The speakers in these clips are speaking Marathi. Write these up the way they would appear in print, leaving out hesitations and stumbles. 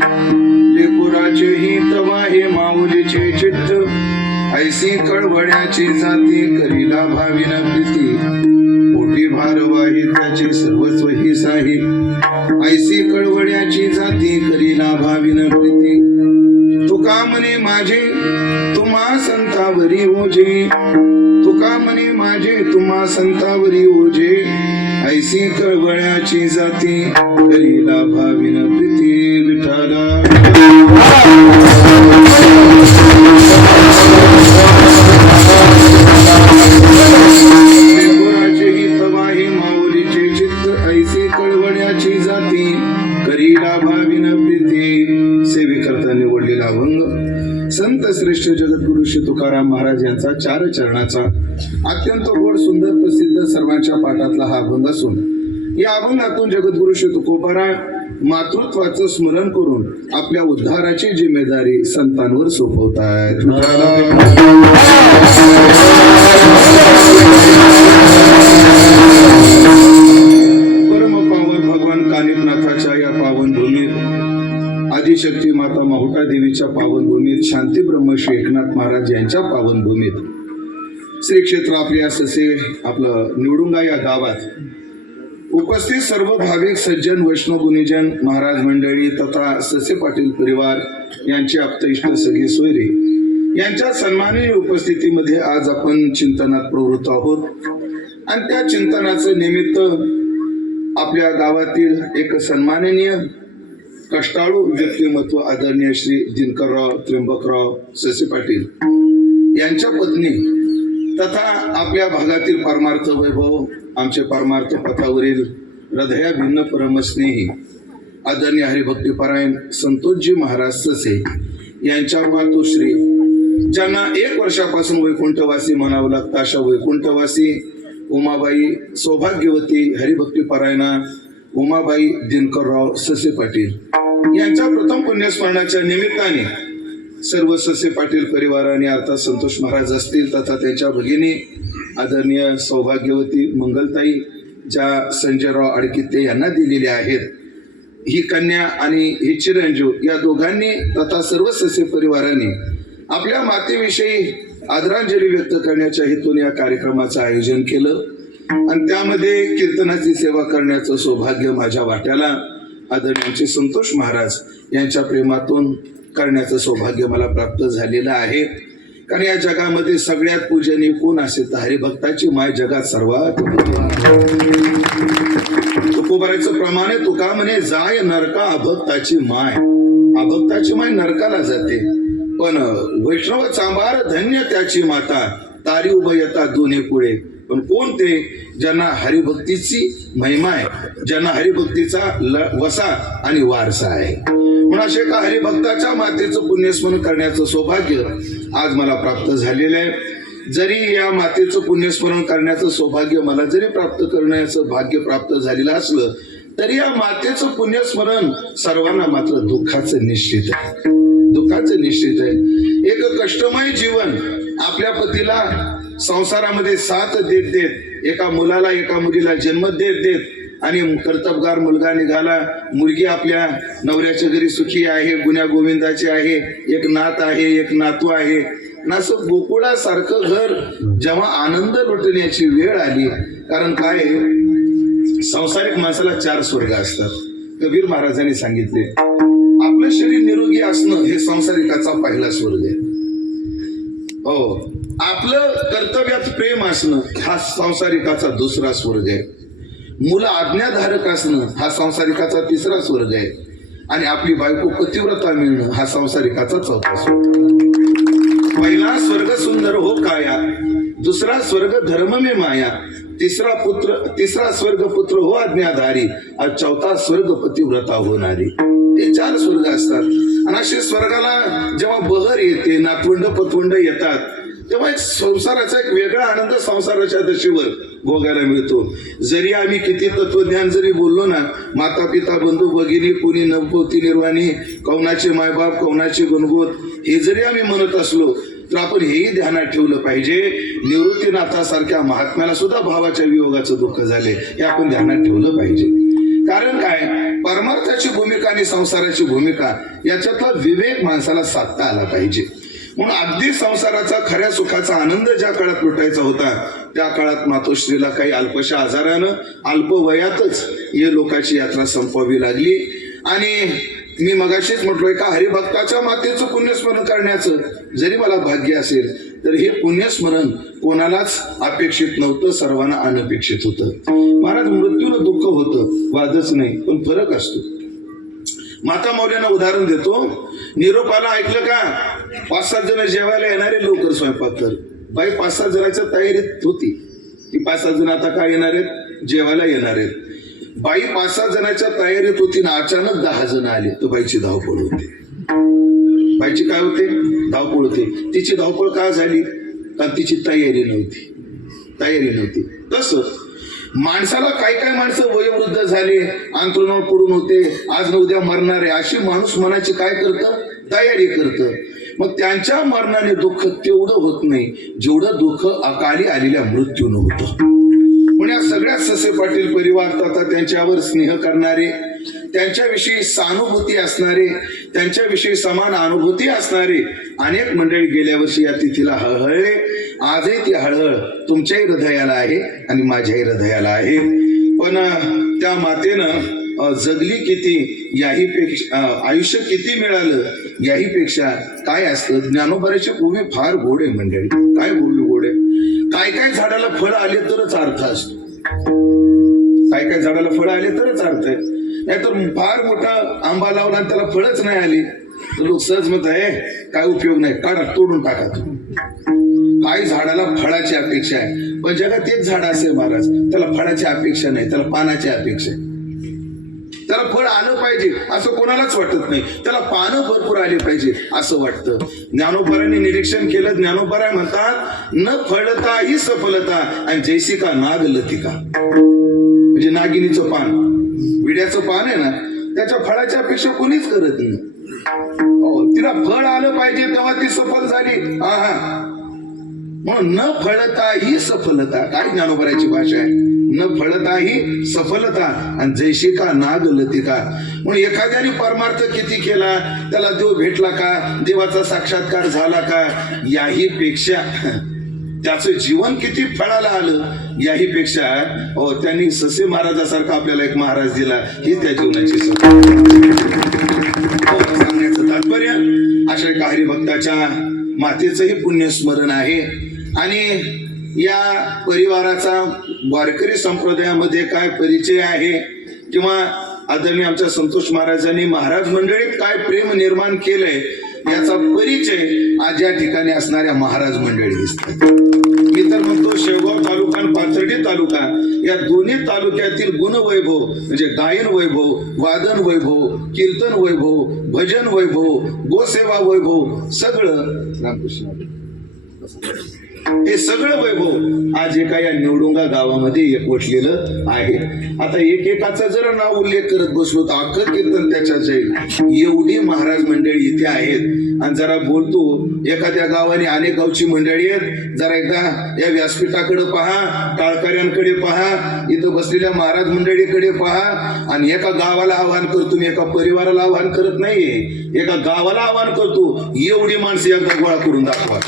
लेकुराचे हित वाहे माऊलीचे चित्त, ऐसी कळवळ्याची जाती करीला भाविन प्रीती, पोटी भार वाही त्याचे सर्वस्व ही साही, ऐसी कळवळ्याची जाती करीला भाविन प्रीती, तुका म्हणे माझे तुम्हा संतावरी ओझे, तुका म्हणे माझे तुम्हा संतावरी ओझे, ऐसी कळवळ्याची जाती करीला भाविन प्रीती विठाला। लेकुराचे हित वाहे माऊलीचे चित्त, ऐसी कळवळ्याची जाती करीला भाविन प्रीती। सेवेकरता निवडलेला अभंग संत श्रेष्ठ जगद्गुरु श्री तुकाराम महाराज यांचा 4 चरणाचा अत्यंत गोड सुंदर प्रसिद्ध सर्वांच्या पाठातला हा अभंग असून, या अभंगातून जगद्गुरु श्री तुकोबाराय मातृत्वाचं स्मरण करून आपल्या उद्धाराची जिम्मेदारी संतांवर सोपवतायत। परम पावन भगवान कानिपनाथाच्या या पावन भूमीत, आदिशक्ती माता माहुटा देवीच्या पावन भूमीत, शांती ब्रह्म श्री एकनाथ महाराज यांच्या पावन भूमीत, श्री क्षेत्र आपल्या ससे आपलं निवडुंगा या गावात उपस्थित सर्व भाविक सज्जन वैष्णव गुणीजन महाराज मंडळी तथा ससे पाटील परिवार यांचे आप्त इष्ट सगळे सोयरे यांच्या सन्माननीय उपस्थितीमध्ये आज आपण चिंतनात प्रवृत्त आहोत। आणि त्या चिंतनाचं निमित्त आपल्या गावातील एक सन्माननीय कष्टाळू व्यक्तिमत्व आदरणीय श्री दिनकरराव त्र्यंबकराव ससे पाटील यांच्या पत्नी तथा आपल्या भागातील परमार्थ वैभव, आमचे परमार्थ पथावरील हृदया भिन्न परमस्नेही आदरणीय हरिभक्तीपरायण संतोषजी महाराज ससे यांच्या मातोश्री, ज्यांना 1 वर्षापासून वैकुंठवासी म्हणावं लागतं अशा वैकुंठवासी उमाबाई सौभाग्यवती हरिभक्तीपरायणा उमाबाई दिनकरराव ससे पाटील यांच्या प्रथम पुण्यस्मरणाच्या निमित्ताने सर्व ससे पाटील परिवाराने अर्थात संतोष महाराज असतील तथा त्यांच्या भगिनी आदरणीय सौभाग्यवती मंगलताई ज्या संजयराव आडकिते यांना दिलेली आहेत, ही कन्या आणि ही चिरंजीव या दोघांनी तथा सर्व ससे परिवाराने आपल्या मातेविषयी आदरांजली व्यक्त करण्याच्या हेतूने या कार्यक्रमाचं आयोजन केलं। आणि त्यामध्ये कीर्तनाची सेवा करण्याचं सौभाग्य माझ्या वाट्याला आदरणीय संतोष महाराज यांच्या प्रेमातून करण्याचं सौभाग्य मला प्राप्त झालेलं आहे। कारण या जगामध्ये सगळ्यात पूजनीय कोण असेल तर हरिभक्ताची माय जगात सर्वात तुकोबाराचं प्रमाणे तुका म्हणे जाय नरका अभक्ताची माय, अभक्ताची माय नरकाला जाते पण वैष्णव चांभार धन्य त्याची माता, तारी उभयता दोन्ही पुढे। पण कोण ते? ज्यांना हरिभक्तीची महिमा आहे, ज्यांना हरिभक्तीचा वसा आणि वारसा आहे। म्हणून असे का हरिभक्ताच्या मातेचं पुण्यस्मरण करण्याचं सौभाग्य आज मला प्राप्त झालेलं आहे। जरी या मातेचं पुण्यस्मरण करण्याचं सौभाग्य मला जरी प्राप्त करण्याचं भाग्य प्राप्त झालेलं असलं तरी या मातेचं पुण्यस्मरण सर्वांना मात्र दुःखाचं निश्चित आहे, दुःखाचं निश्चित आहे। एक कष्टमय जीवन आपल्या पतीला संसारामध्ये साथ देत देत, एका मुलाला एका मुलीला जन्म देत देत आणि कर्तबगार मुलगा निघाला, मुलगी आपल्या नवऱ्याच्या घरी सुखी आहे, गुण्या गोविंदाची आहे, एक नात आहे, एक नातू आहे, असं गोकुळासारखं घर जेव्हा आनंद लुटण्याची वेळ आली। कारण काय सांसारिक माणसाला 4 स्वर्ग असतात। कबीर महाराजांनी सांगितले आपलं शरीर निरोगी असणं हे संसारिकाचा पहिला स्वर्ग आहे। हो, आपलं कर्तव्यात प्रेम असणं हा संसारिकाचा 2रा स्वर्ग आहे। मुलं आज्ञाधारक असणं हा संसारिकाचा 3रा स्वर्ग आहे आणि आपली बायको पतिव्रता मिळणं हा संसारिकाचा 4था स्वर्ग। पहिला स्वर्ग सुंदर हो काया, 2रा स्वर्ग धर्म में माया, 3रा स्वर्ग पुत्र हो आज्ञाधारी आणि 4था स्वर्ग पतिव्रता होणारी। हे 4 स्वर्ग असतात आणि असे स्वर्गाला जेव्हा बहर येते, नातवंड पतवंड येतात तेव्हा एक संसाराचा एक वेगळा आनंद संसाराच्या दशेवर भोगायला मिळतो। जरी आम्ही किती तत्वज्ञान जरी बोललो ना, माता पिता बंधू भगिनी कुणी नवपौती निर्वाणी, कौनाचे मायबाप कौनाचे गणगोत हे जरी आम्ही म्हणत असलो तर आपण हेही ध्यानात ठेवलं पाहिजे, निवृत्तीनाथासारख्या महात्म्याला सुद्धा भावाच्या वियोगाचं दुःख झाले हे आपण ध्यानात ठेवलं पाहिजे। कारण काय, परमार्थाची भूमिका आणि संसाराची भूमिका याच्यातला विवेक माणसाला साधता आला पाहिजे. म्हणून अगदी संसाराचा खऱ्या सुखाचा आनंद ज्या काळात लुटायचा होता त्या काळात मातोश्रीला काही अल्पशा आजारानं अल्प वयातच ये लोकाची यात्रा संपवावी लागली. आणि मी मगाशीच म्हटलोय का हरिभक्ताच्या मातेचं पुण्यस्मरण करण्याचं जरी मला भाग्य असेल तर हे पुण्यस्मरण कोणालाच अपेक्षित नव्हतं, सर्वांना अनपेक्षित होतं. महाराज मृत्यूनं दुःख होतं, वादच नाही, पण फरक असतो. माता मौल्यांना उदाहरण देतो. निरोपाला ऐकलं का 5-7 जण जेवायला येणारे, लवकर स्वयंपाक कर. बाई 5-7 जणांच्या तयारीत होती की 5-7 जण आता काय येणार आहेत, जेवायला येणार आहेत. बाई 5-7 जणांच्या तयारीत होती ना अचानक 10 जण आले तर बाईची धावपळ होते. बाईची काय होते, धावपळ होते. तिची धावपळ का झाली, कारण तिची तयारी नव्हती. तसं माणसाला काही माणसं वयोवृद्ध झाले, अंथरुणावर पडून होते, आज न उद्या मरणार आहे, अशी माणूस मनाची काय करतं, तयारी करतं. मग त्यांच्या मरणाने दुःख तेवढं होत नाही जेवढं दुःख अकाली आलेल्या मृत्यूनं होतं. पण या सगळ्या ससे पाटील परिवार तथा त्यांच्यावर स्नेह करणारे, त्यांच्याविषयी सहानुभूती असणारे, त्यांच्याविषयी समान अनुभूती असणारे अनेक मंडळी गेल्या वर्षी या तिथीला हळहळले. आजही ती हळहळ तुमच्याही हृदयाला आहे आणि माझ्याही हृदयाला आहे. पण त्या मातेनं जगली किती याही पेक्षा, आयुष्य किती मिळालं याही पेक्षा काय असतं. ज्ञानोबाची भूमी फार गोड आहे मंडळी, काय भूमी गोड आहे. काय झाडाला फळ आले तरच अर्थ असतो, काय झाडाला फळ आले तरच अर्थ आहे. नाहीतर फार मोठा आंबा लावला आणि त्याला फळच नाही आली तर लोक सहज मत आहे काय उपयोग नाही, काढा तोडून टाका. काही झाडाला फळाची अपेक्षा आहे, पण जगात एक झाड असेल महाराज त्याला फळाची अपेक्षा नाही, त्याला पानाची अपेक्षा आहे. त्याला फळ आलं पाहिजे असं कोणालाच वाटत नाही, त्याला पानं भरपूर आली पाहिजे असं वाटतं. ज्ञानोबारांनी निरीक्षण केलं. ज्ञानोबाराय म्हणतात न फळता ही सफलता आणि जैसी का नाग लतिका. म्हणजे नागिनीचं पान, विड्याचं पान आहे ना, त्याच्या फळाच्या अपेक्षा कोणीच करत नाही. तिला फळ आलं पाहिजे तेव्हा ती सफल झाली. म्हणून न फळता ही सफलता, काय ज्ञानोबाराची भाषा आहे, न फळता ही सफलता आणि जैशी का नाग लतिका. म्हणून एखाद्याने परमार्थ किती केला, त्याला देव भेटला का, देवाचा साक्षात्कार झाला का, याही पेक्षा त्याचं जीवन किती फळाला आलं याही पेक्षा त्यांनी ससे महाराजासारखा आपल्याला एक महाराज दिला ही त्या जीवनाची सांगण्याचं तात्पर्य. अशा एका हरिभक्ताच्या मातेचंही पुण्यस्मरण आहे. आणि या परिवाराचा वारकरी संप्रदायामध्ये काय परिचय आहे किंवा आदरणीय आमच्या संतोष महाराजांनी महाराज मंडळीत काय प्रेम निर्माण केलंय याचा परिचय आज या ठिकाणी असणाऱ्या महाराज मंडळी दिसतात. मी तर म्हणतो शेवगाव तालुका आणि पाथर्डी तालुका या दोन्ही तालुक्यातील गुणवैभव म्हणजे गायन वैभव, वादन वैभव, कीर्तन वैभव, भजन वैभव, गोसेवा वैभव, सगळं रामकृष्ण हे सगळं वैभव आज एका या निवडुंगा गावामध्ये एकवटलेलं आहे. आता एकेकाचा जरा नाव उल्लेख करत बसलो तर अख्खं कीर्तन त्याच्यात जाईल. एवढी महाराज मंडळी इथे आहेत. आणि जरा बोलतो एखाद्या गावाने अनेक गावची मंडळी आहेत, जरा एकदा या व्यासपीठाकडे पहा, टाळकऱ्यांकडे पहा, इथं बसलेल्या महाराज मंडळीकडे पहा. आणि एका गावाला आवाहन करतो मी, एका परिवाराला आवाहन करत नाहीये, एका गावाला आवाहन करतो, एवढी माणसं एकदा गोळा करून दाखवा.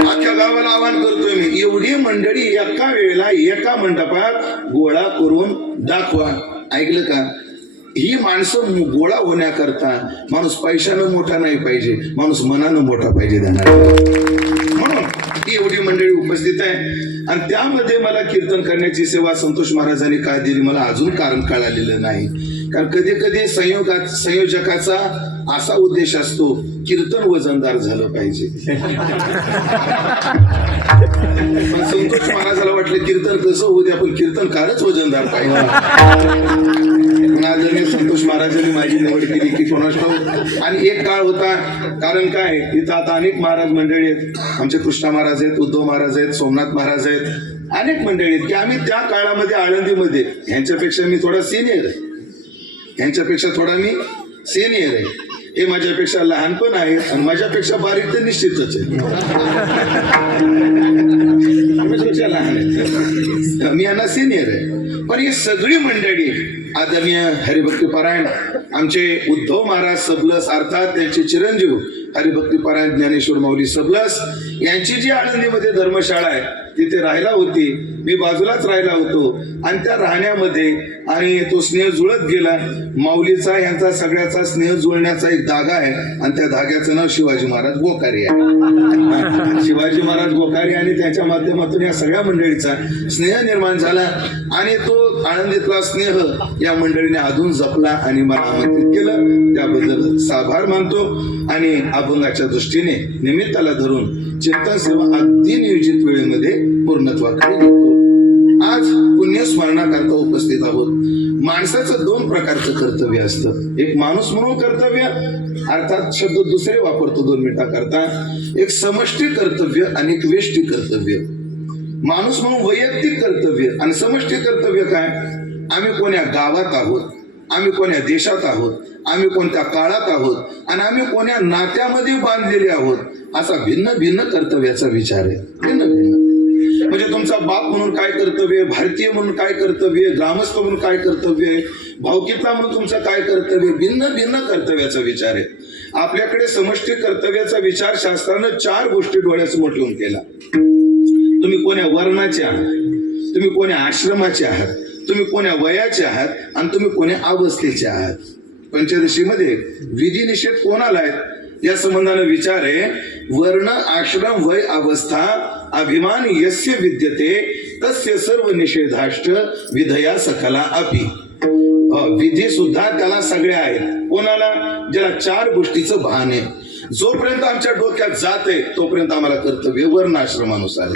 अख्ख्या गावाला आवाहन करतोय मी, एवढी मंडळी एका वेळेला एका मंडपात गोळा करून दाखवा. ऐकलं का? ही माणसं गोळा होण्याकरता माणूस पैशानं मोठा नाही पाहिजे, माणूस मनानं मोठा पाहिजे. म्हणून ही एवढी मंडळी उपस्थित आहे. आणि त्यामध्ये मला कीर्तन करण्याची सेवा संतोष महाराजांनी काय दिली मला अजून कारण कळालेलं नाही. कारण कधी कधी संयोजकाचा असा उद्देश असतो कीर्तन वजनदार झालं पाहिजे. पण संतोष महाराजाला वाटलं कीर्तन कसं होऊ द्या पण कीर्तनकारच वजनदार पाहिजे. आदरणीय संतोष महाराजांनी माझी निवड केली की कोणास ठाऊक. आणि एक काळ होता, कारण काय इथं आता अनेक महाराज मंडळी आहेत, आमचे कृष्णा महाराज आहेत, उद्धव महाराज आहेत, सोमनाथ महाराज आहेत, अनेक मंडळी आहेत की आम्ही त्या काळामध्ये आळंदीमध्ये ह्यांच्यापेक्षा मी थोडा सिनियर आहे, ह्यांच्यापेक्षा थोडा मी सिनियर आहे, हे माझ्यापेक्षा लहान पण आहे आणि माझ्यापेक्षा बारीक तर निश्चितच आहे. माझ्यापेक्षा लहान आहे, मी यांना सिनियर आहे. पण ही सगळी मंडळी आदरणीय हरिभक्तीपरायण आमचे उद्धव महाराज सबलस अर्थात त्यांचे चिरंजीव हरिभक्तीपरायण ज्ञानेश्वर माऊली सबलस यांची जी आळंदीमध्ये धर्मशाळा आहे तिथे राहायला होती. मी बाजूलाच राहिला होतो आणि त्या राहण्यामध्ये आणि तो स्नेह जुळत गेला. माऊलीचा यांचा सगळ्याचा स्नेह जुळण्याचा एक धागा आहे आणि त्या धाग्याचं नाव शिवाजी महाराज गोकारे आहे. शिवाजी महाराज गोकारे आणि त्याच्या माध्यमातून या सगळ्या मंडळीचा स्नेह निर्माण झाला आणि तो आनंदीतला स्नेह या मंडळीने अजून जपला आणि मला आमंत्रित केलं. त्याबद्दल आभार मानतो आणि अभंगाच्या दृष्टीने निमित्ताला धरून चिंतन सेवा अगदी नियोजित वेळेमध्ये पूर्णत्वाकडे नेतो. आज पुण्यस्मरणाकरता उपस्थित आहोत. माणसाचं दोन प्रकारचं कर्तव्य असतं. एक माणूस म्हणून कर्तव्य अर्थात शब्द दुसरे वापरतो 2 मिनिटाकरता. एक समष्टी कर्तव्य आणि एक वेष्टी कर्तव्य. माणूस म्हणून वैयक्तिक कर्तव्य आणि समष्टी कर्तव्य काय? आम्ही कोण्या गावात आहोत, आम्ही कोण्या देशात आहोत, आम्ही कोणत्या काळात आहोत आणि आम्ही कोण्या नात्यामध्ये बांधलेले आहोत असा भिन्न भिन्न कर्तव्याचा विचार आहे. भिन्न भिन्न म्हणजे तुमचा बाप म्हणून काय कर्तव्य, भारतीय म्हणून काय कर्तव्य, ग्रामस्थ म्हणून काय कर्तव्य, भावकीतला म्हणून तुमचं काय कर्तव्य, भिन्न भिन्न कर्तव्याचा विचार आहे. आपल्याकडे समष्टी कर्तव्याचा विचार शास्त्रानं 4 गोष्टी डोळ्यासमोर ठेवून केला. तुम्ही कोण्या वर्णाचे आहात, तुम्ही कोण्या आश्रमाचे आहात, तुम्ही कोण्या वयाचे आहात आणि तुम्ही कोण्या अवस्थेचे आहात. पंचदशीमध्ये विधी निषेध कोणाला आहेत या संबंधाने विचार आहे. वर्ण आश्रम वय अवस्था अभिमान यस्य विद्यते तस्य सर्व निषेधाष्ट विधया सकला अपि. विधी सुद्धा त्याला सगळ्या आहेत. कोणाला? ज्याला 4 गोष्टीचं भान आहे. जोपर्यंत आमच्या डोक्यात जात आहे तोपर्यंत आम्हाला कर्तव्य वर्ण आश्रमानुसार.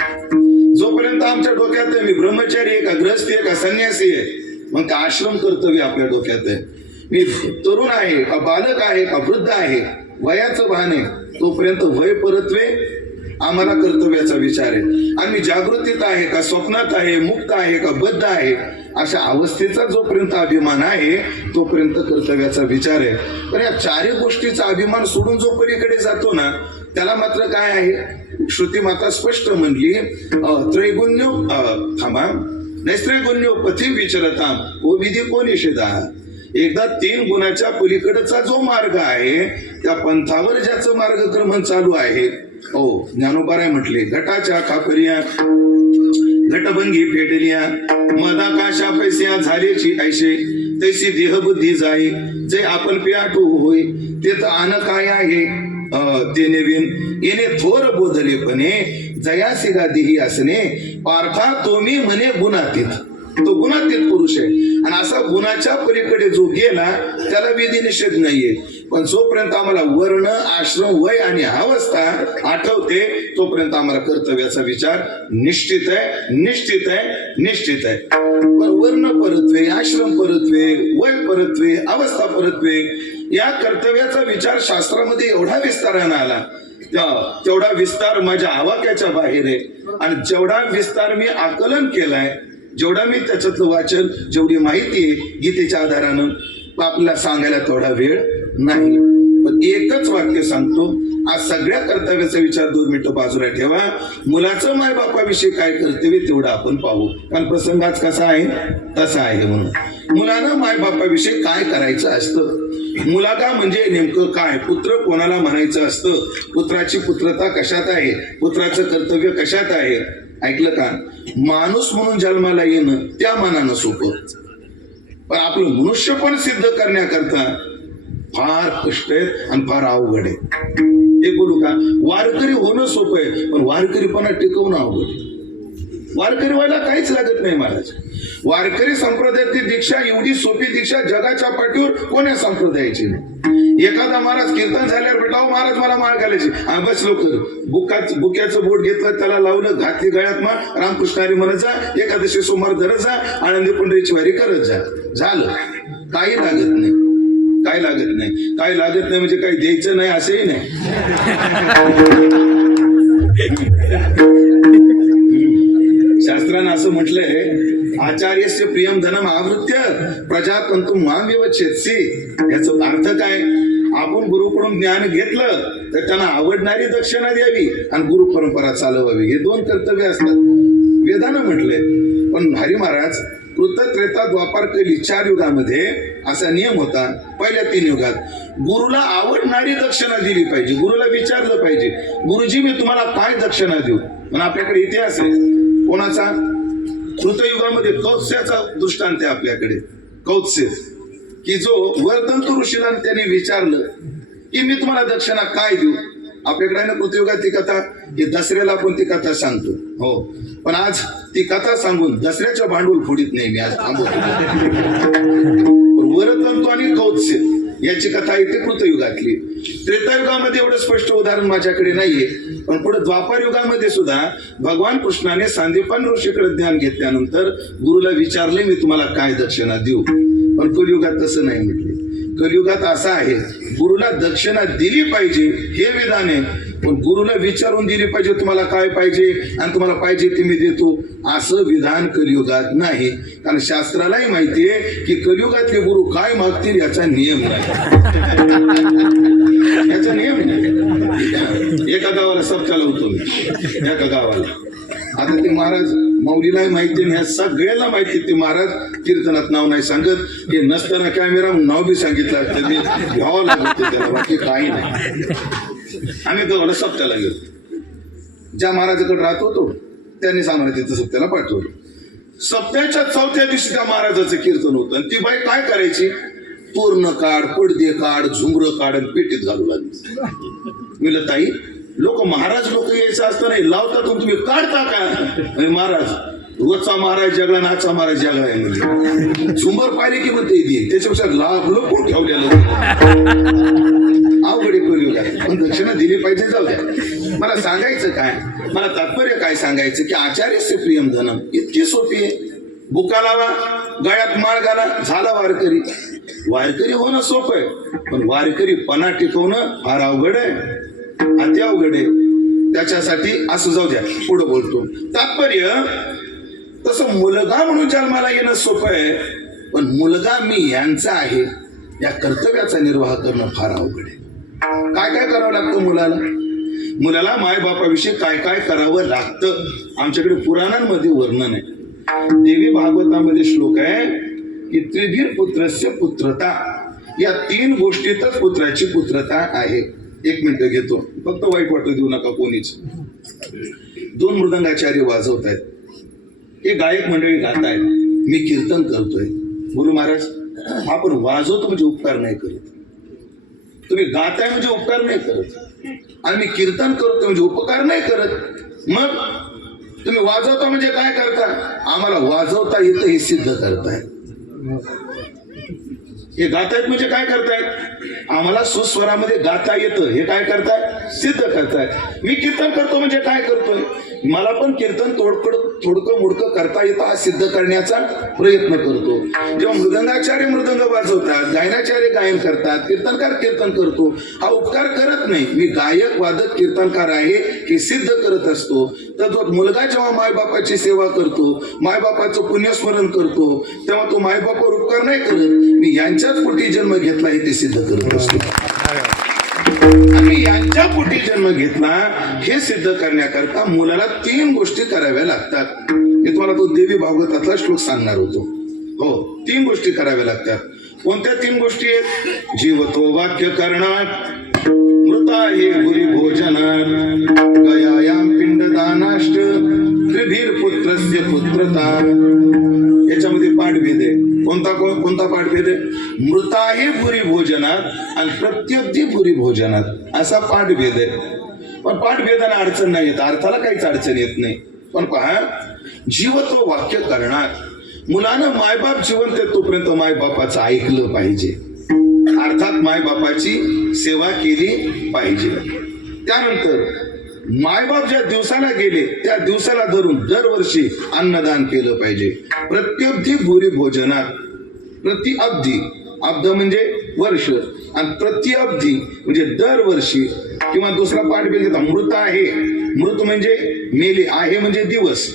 जोपर्यंत आमच्या डोक्यात आहे मी ब्रह्मचारी आहे का गृहस्थी आहे का संन्यासी आहे मग का आश्रम कर्तव्य आपल्या डोक्यात आहे. मी तरुण आहे का बालक आहे का वृद्ध आहे वयाचं भान आहे तोपर्यंत वय परत्वे आम्हाला कर्तव्याचा विचार आहे. आणि मी जागृतीत आहे का स्वप्नात आहे, मुक्त आहे का बद्ध आहे अशा अवस्थेचा जोपर्यंत अभिमान आहे तोपर्यंत कर्तव्याचा विचार आहे. पण या 4 गोष्टीचा अभिमान सोडून जो पलीकडे जातो ना त्याला मात्र काय आहे? श्रुती माता स्पष्ट म्हणली त्रैगुण्य नैस्त्रैगुण्यो पथी विचरताम ओ विधी को निषेधा. एकदा 3 गुणाच्या पलीकडचा जो मार्ग आहे त्या पंथावर ज्याचं मार्गक्रमण चालू आहे. ज्ञानोबाराय म्हटले घटाच्या खापरिया घटभंगी फेडलिया मदा काशा पैस्या झालेची ऐशे तैसी देहबुद्धी जाई जे आपण पियाटू होय ते तर आन काय आहे ते नवीन येणे थोर बोधलेपणे जयासी गादीही असणे पार्था तुम्ही म्हणे गुणातीत. तो गुणातीत पुरुष आहे आणि असा गुणाच्या पलीकडे जो गेला त्याला विधी निषेध नाहीये. पण जोपर्यंत आम्हाला वर्ण आश्रम वय आणि अवस्था आठवते तोपर्यंत आम्हाला कर्तव्याचा विचार निश्चित आहे निश्चित आहे निश्चित आहे. पण वर्ण परत्वे, आश्रम परत्वे, वय परत्वे, अवस्था परत्वे या कर्तव्याचा विचार शास्त्रामध्ये एवढा विस्ताराने आला तेवढा विस्तार माझ्या आवाक्याच्या बाहेर आहे. आणि जेवढा विस्तार मी आकलन केलाय जेवढा मी त्याच्यातलं वाचन जेवढी माहिती आहे गीतेच्या आधारानं आपल्याला सांगायला तेवढा वेळ नाही. पण एकच वाक्य सांगतो. आज सगळ्या कर्तव्याचा विचार 2 मिनिटं बाजूला ठेवा. मुलाचं मायबापाविषयी काय कर्तव्य तेवढं आपण पाहू कारण प्रसंग आज कसा आहे तसा आहे. म्हणून मुलानं मायबापाविषयी काय करायचं असतं. मुलागा म्हणजे नेमकं काय? पुत्र कोणाला म्हणायचं असतं? पुत्राची पुत्रता कशात आहे? पुत्राचं कर्तव्य कशात आहे? ऐकलं का? माणूस म्हणून जन्माला येणं त्या मानानं सोपं पण आपलं मनुष्य पण सिद्ध करण्याकरता फार कष्ट आहेत आणि फार अवघड आहे. हे बोलू का? वारकरी होणं सोपं आहे पण वारकरीपणा टिकवणं अवघड आहे. वारकरी व्हायला काहीच लागत नाही महाराज. वारकरी संप्रदायातली दीक्षा एवढी सोपी दीक्षा जगाच्या पाठीवर कोण्या संप्रदायाची नाही. एखादा महाराज कीर्तन झाल्यावर भेटावं महाराज मला माळ घालायची बस लोक बुक्याचं बोट घेतलं त्याला लावलं घातली गळ्यात माळ रामकृष्णारी म्हणत जा एकादशी सोमवार धरत जा आनंदी पंढरीची वारी करत जा झालं. काही लागत नाही काही लागत नाही काही लागत नाही म्हणजे काही द्यायचं नाही असंही नाही. शास्त्रानं असं म्हटलंय आचार्यस्य प्रियम धनम आवृत्य प्रजातंतु माम विवच्छेत्सी. याचा अर्थ काय? आपण गुरुकडून ज्ञान घेतलं तर त्यांना आवडणारी दक्षिणा द्यावी आणि गुरु परंपरा चालवावी. हे 2 कर्तव्य असतात वेदानं म्हटलंय. पण हरी महाराज कृत, त्रेता, द्वापार, कली 4 युगामध्ये असा नियम होता. पहिल्या 3 युगात गुरुला आवडणारी दक्षिणा दिली पाहिजे. गुरुला विचारलं पाहिजे, गुरुजी मी तुम्हाला काय दक्षिणा देऊ. पण आपल्याकडे इतिहास आहे कोणाचा? कृतयुगामध्ये कौत्स्याचा दृष्टांत आहे आपल्याकडे. कौत्स्य की जो वर्तंतु ऋषीला त्याने विचारलं की मी तुम्हाला दक्षिणा काय देऊ. आपल्याकडे आहे ना कृतयुगात ती कथा, ही दसऱ्याला आपण ती कथा सांगतो. हो, पण आज ती कथा सांगून दसऱ्याच्या भांडवल फोडीत नाही मी आज थांबवतो. वर्तंतु आणि कौत्स्य याची कथा आहे ती कृतयुगातली. त्रेतायुगामध्ये एवढं स्पष्ट उदाहरण माझ्याकडे नाहीये, पण पुढे द्वापार युगामध्ये सुद्धा भगवान कृष्णाने सांदीपन ऋषीकडे ज्ञान घेतल्यानंतर गुरुला विचारले मी तुम्हाला काय दक्षिणा देऊ. पण कलियुगात तसं नाही म्हटले. कलियुगात असं आहे, गुरुला दक्षिणा दिली पाहिजे हे विधान आहे, पण गुरुला विचारून दिली पाहिजे तुम्हाला काय पाहिजे आणि तुम्हाला पाहिजे ते मी देतो असं विधान कलियुगात नाही. कारण शास्त्रालाही माहितीये की कलियुगातले गुरु काय मागतील याचा नियम नाही. याचा नियम नाही. एका गावाला सप्ताह लावतो मी, एका गावाला. आता ते महाराज माऊलीलाही माहिती नाही, सगळ्याला माहिती. ते महाराज कीर्तनात नाव नाही सांगत, हे नसताना कॅमेरा नाव बी सांगितलं असतं ते घ्यावं लागत त्याला, बाकी काही नाही. आम्ही गावाला सप्त्याला गेलो. ज्या महाराजाकडे राहत होतो त्यांनीच आम्हाला तिथं सप्त्याला पाठवलं. सप्त्याच्या 4थ्या दिवशी त्या महाराजाचं कीर्तन होतं आणि ती बाई काय करायची, पूर्ण काढ, पडदे काढ, झुमरं काढ आणि पेटीत घालू लागली. मी म्हणलं ताई, लोक महाराज लोक यायचं असतं नाही लावतात तुम्ही काढता का. आणि महाराज रोजचा महाराज जगला नाचा महाराज जगला आहे म्हणजे झुंबर पाहिले की म्हणते येईल त्याच्यापेक्षा लाभ लोक ठेवलेलं अवघडे कलियुग आहे. पण दक्षिणा दिली पाहिजे. जाऊ द्या, मला सांगायचं काय, मला तात्पर्य काय सांगायचं की आचार्यस्य प्रियम धनम इतकी सोपी आहे. बुका लावा, गळ्यात माळ घाला, झाला वारकरी. वारकरी होणं सोपं आहे, पण वारकरी पणा टिकवणं फार अवघड आहे, अति अवघड आहे. त्याच्यासाठी असं जाऊ द्या, पुढं बोलतो. तात्पर्य तसं मुलगा म्हणून जन्माला येणं सोपं आहे, पण मुलगा मी यांचा आहे या कर्तव्याचा निर्वाह करणं फार अवघड आहे. काय काय करावं लागतं मुलाला? मुलाला मायबापाविषयी काय काय करावं लागतं आमच्याकडे पुराणांमध्ये वर्णन आहे. देवी भागवतामध्ये श्लोक आहे की त्रिधीर पुत्रस्य पुत्रता, या 3 गोष्टीतच पुत्राची पुत्रता आहे. 1 मिनिट घेतो, फक्त वाईट वाटू देऊ नका कोणीच. 2 मृदंगाचार्य वाजवत आहेत, हे गायक मंडळी गात आहेत, मी कीर्तन करतोय. बोलू महाराज, आपण वाजवतो म्हणजे उपकार नाही करत, तुम्ही गाताय म्हणजे उपकार नाही करत, आणि मी कीर्तन करतो म्हणजे उपकार नाही करत. मग तुम्ही वाजवता म्हणजे काय करता? आम्हाला वाजवता येतं हे सिद्ध करताय. हे गातायत म्हणजे काय करतायत? आम्हाला सुस्वरामध्ये गाता येतं हे काय करताय? सिद्ध करताय. मी कीर्तन करतो म्हणजे काय करतोय? मला पण कीर्तन थोडकं मोडकं करता येतं हा सिद्ध करण्याचा प्रयत्न करतो. जेव्हा मृदंगाचार्य मृदंग वाजवतात, गायनाचार्य गायन करतात, कीर्तनकार कीर्तन करतो, हा उपकार करत नाही. मी गायक वादक कीर्तनकार आहे हे सिद्ध करत असतो. तर तो मुलगा जेव्हा मायबापाची सेवा करतो, मायबापाचं पुण्यस्मरण करतो, तेव्हा तो मायबापावर उपकार नाही करत, मी यांच्याच पोटी जन्म घेतला हे ते सिद्ध करत असतो. आम्ही यांच्या पोटी जन्म घेतला हे सिद्ध करण्याकरता मुलाला 3 गोष्टी कराव्या लागतात. मी तुम्हाला तो देवी भागवतातला श्लोक सांगणार होतो. हो, 3 गोष्टी कराव्या लागतात. कोणत्या 3 गोष्टी आहेत? जीवतो वाक्य करणात, मृता हे भुरी भोजनात, गयायाम पिंडदानाष्ट, त्रिधीर पुत्रस्य पुत्रता. याच्यामध्ये पाठभेद आहे. कोणता पाठभेद आहे? मृता हे भुरी भोजनात आणि प्रत्यब्दी भुरी भोजनात असा पाठभेद आहे. पण पाठभेदाला अडचण नाही येत, अर्थाला काहीच अडचण येत नाही. पण पहा, जीवत्व वाक्य करणार, मुलानं मायबाप जिवंत आहे तोपर्यंत मायबापाचं ऐकलं पाहिजे, अर्थात मायबापाची सेवा केली पाहिजे. त्यानंतर मायबाप ज्या दिवसाला गेले त्या दिवसाला धरून दरवर्षी अन्नदान केलं पाहिजे. प्रत्यब्दी भुरी भोजनात, प्रति अब्दी, अब्द म्हणजे वर्ष, आणि प्रति अब्दी म्हणजे दरवर्षी. किंवा दुसरा पाठभेद घेता, मृत आहे, मृत म्हणजे मेले, आहे म्हणजे दिवस,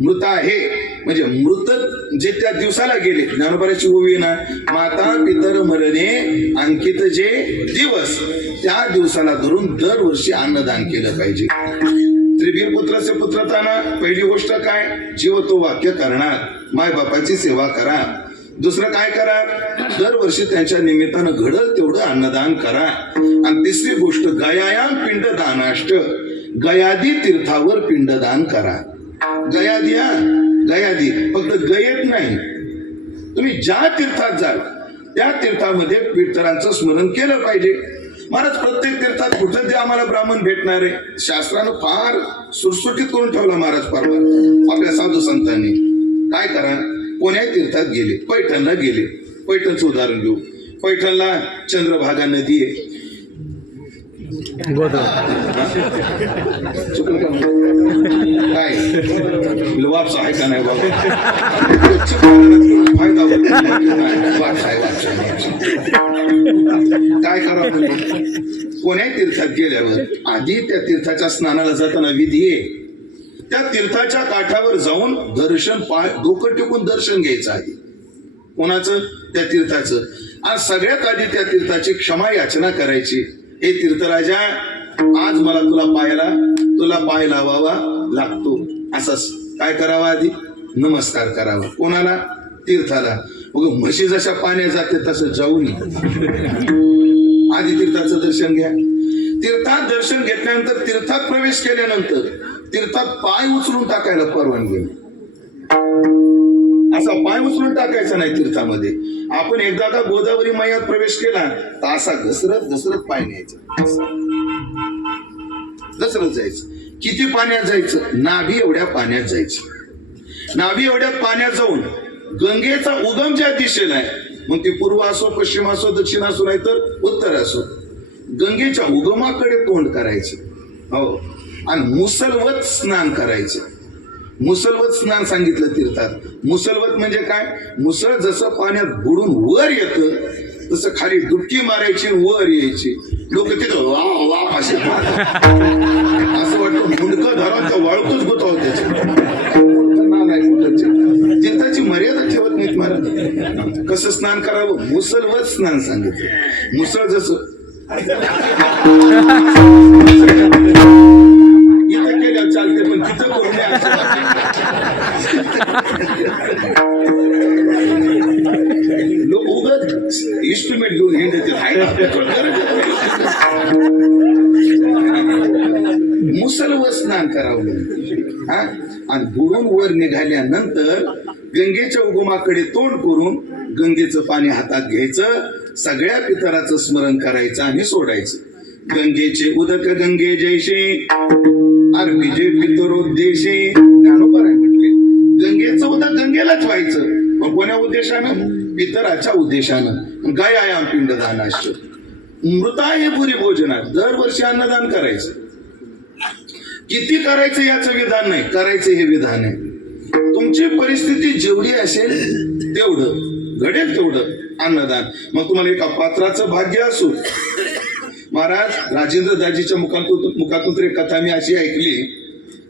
मृत आहे म्हणजे मृत जे त्या दिवसाला गेले. ज्ञानोबाची ओवी ना, माता पितर मरणे अंकित जे दिवस, त्या दिवसाला धरून दरवर्षी अन्नदान केलं पाहिजे. त्रिभीर पुत्रस्य पुत्रताना पहिली गोष्ट काय? जीवतो वाक्य करणार. मायबापाची सेवा करा. दुसरं काय करा, दरवर्षी त्यांच्या निमित्तानं घडल तेवढं अन्नदान करा. आणि तिसरी गोष्ट, गयायाम पिंडदानाष्ट, गयादी तीर्थावर पिंडदान करा. गयादी, गयादी फक्त गयेत नाही, तुम्ही ज्या तीर्थात जाल त्या तीर्थामध्ये पितरांचं स्मरण केलं पाहिजे. महाराज प्रत्येक तीर्थात कुठं ते आम्हाला ब्राह्मण भेटणार आहे, शास्त्रानं फार सुटसुटीत करून ठेवला महाराज परवा आपल्या साधू संतांनी. काय करा, कोण्या तीर्थात गेले, पैठणला गेले, पैठणचं उदाहरण घेऊ. पैठणला चंद्रभागा नदी आहे. काय वापस आहे का नाही बाबा, फायदा काय करावं. कोण्या तीर्थात गेल्यावर आधी त्या तीर्थाच्या स्नानाला जाताना विधी आहे, त्या तीर्थाच्या काठावर जाऊन दर्शन, पाय डोकं टेकून दर्शन घ्यायचं आहे. कोणाचं? त्या तीर्थाचं. आज सगळ्यात आधी त्या तीर्थाची क्षमा याचना करायची. हे तीर्थराजा, आज मला तुला पाय लावावा लागतो. असंच काय करावं, आधी नमस्कार करावा. कोणाला? तीर्थाला. मग म्हशी जशा पाण्यात जाते तसं जाऊन आधी तीर्थाचं दर्शन घ्या. तीर्थात दर्शन घेतल्यानंतर, तीर्थात प्रवेश केल्यानंतर तीर्थात पाय उचलून टाकायला परवानगी नाही. असा पाय उचलून टाकायचा नाही तीर्थामध्ये. आपण एकदा का गोदावरी मैयात प्रवेश केला तर असा घसरत पाय न्यायचं, घसरत जायचं. किती पाण्यात जायचं? नाभी एवढ्या पाण्यात जायचं. नाभी एवढ्या पाण्यात जाऊन गंगेचा उगम ज्या दिशेला आहे, मग ती पूर्व असो, पश्चिम असो, दक्षिण असो, नाही तर उत्तर असो, गंगेच्या उगमाकडे तोंड करायचं. हो, आणि मुसलवत स्नान करायचं. मुसलवत स्नान सांगितलं तीर्थात. मुसलवत म्हणजे काय? मुसळ जसं पाण्यात बुडून वर येतं तसं खाली डुबकी मारायची, वर यायची. लोक तिथं वा वा असे असं वाटतं मुंडकं धरावं तर वाळतोच गुतावं त्याची. तीर्थाची मर्यादा ठेवत नाहीत महाराज. कसं स्नान करावं? मुसलवत स्नान सांगितलं. मुसळ जसं इथं केलं चालते, पण तिथं करून लोक उगत इन्स्ट्रुमेंट घेऊन हिंडत. मुसलवत स्नान करावं. आणि बुडून वर निघाल्यानंतर गंगेच्या उगमाकडे तोंड करून गंगेचं पाणी हातात घ्यायचं, सगळ्या पितराचं स्मरण करायचं आणि सोडायचं. गंगेचे उदक गंगे जैसे अर्पिजे पितरोद्देशे, ज्ञानोबा म्हटले. गंगेचं उदक गंगेलाच व्हायचं, पण कोण्या उद्देशानं? पितराच्या उद्देशानं. गयायाम पिंडदानाष्ट, मृताय भुरी भोजनात. दरवर्षी अन्नदान करायचं. किती करायचं याचं विधान नाही, करायचं हे विधान आहे. तुमची परिस्थिती जेवढी असेल तेवढं, घडेल तेवढं अन्नदान. मग तुम्हाला एका पात्राचं भाग्य असो. महाराज राजेंद्र दाजीच्या मुखातून तरी कथा मी अशी ऐकली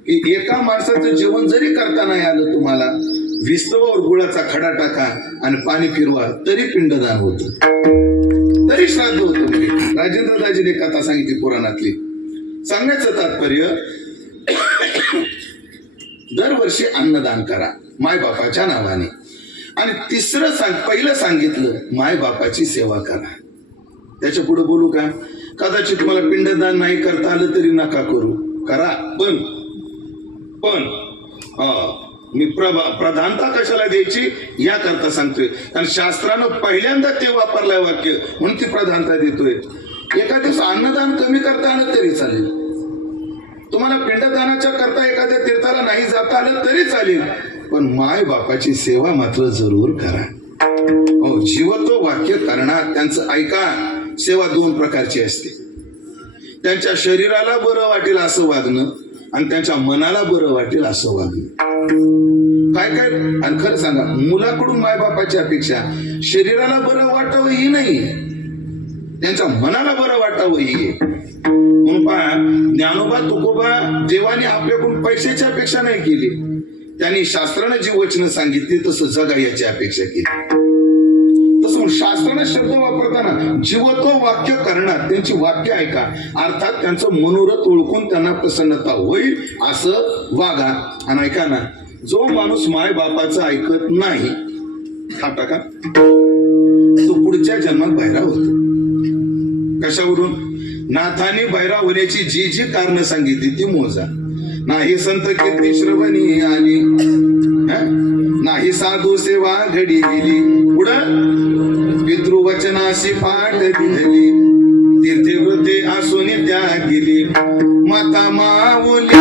की एका माणसाचं जेवण जरी करता नाही आलं तुम्हाला, विस्तवावर गुळाचा खडा टाका आणि पाणी फिरवा तरी पिंडदान होतं, तरी श्राद्ध होतं. राजेंद्र दाजीने कथा सांगितली पुराणातली. सांगण्याचं तात्पर्य, दरवर्षी अन्नदान करा मायबापाच्या नावाने. आणि तिसरं पहिलं सांगितलं, मायबापाची सेवा करा. त्याच्या पुढे बोलू का? कदाचित तुम्हाला पिंडदान नाही करता आलं तरी नका करू, करा. पण मी प्रधानता कशाला द्यायची याकरता सांगतोय, कारण शास्त्रानं पहिल्यांदा ते वापरलंय वाक्य, म्हणून ती प्रधानता देतोय. एका दिवस अन्नदान कमी करता आलं तरी चालेल. तुम्हाला पिंडदानाच्या करता एखाद्या तीर्थाला नाही जाता आलं तरी चालेल, पण माय बापाची सेवा मात्र जरूर करा. हो, जीवतो वाक्य करणार. त्यांचं ऐका. सेवा दोन प्रकारची असते. त्यांच्या शरीराला बरं वाटेल असं वागणं आणि त्यांच्या मनाला बरं वाटेल असं वागणं. काय काय? आणि खरं सांगा, मुलाकडून मायबापाची अपेक्षा शरीराला बरं वाटावं ही नाही, त्यांच्या मनाला बरं वाटावं ही आहे. म्हणून पहा, ज्ञानोबा तुकोबा देवाने आपल्याकडून पैशाची अपेक्षा नाही केली, त्यांनी शास्त्रानं जी वचनं सांगितली तसं जगा याची अपेक्षा केली. तसं शास्त्रानं शब्द वापरताना जीवत्व वाक्य करणार, त्यांची वाक्य ऐका, अर्थात त्यांचं मनोरथ ओळखून त्यांना प्रसन्नता होईल असं वागा. आणि ऐका ना, जो माणूस माय बापाचं ऐकत नाही हा टाका तो पुढच्या जन्मात बहिरा होतो. कशावरून? नाथाने बहिरा होण्याची जी जी कारण सांगितली ती मोजा. नाही संत कीर्ती श्रवणी आली, नाही साधू सेवा घडी गेली, पुढं पितृवचनाशी पाठ दिली, तीर्थे व्रते आसोनी त्या गेली, माता माऊली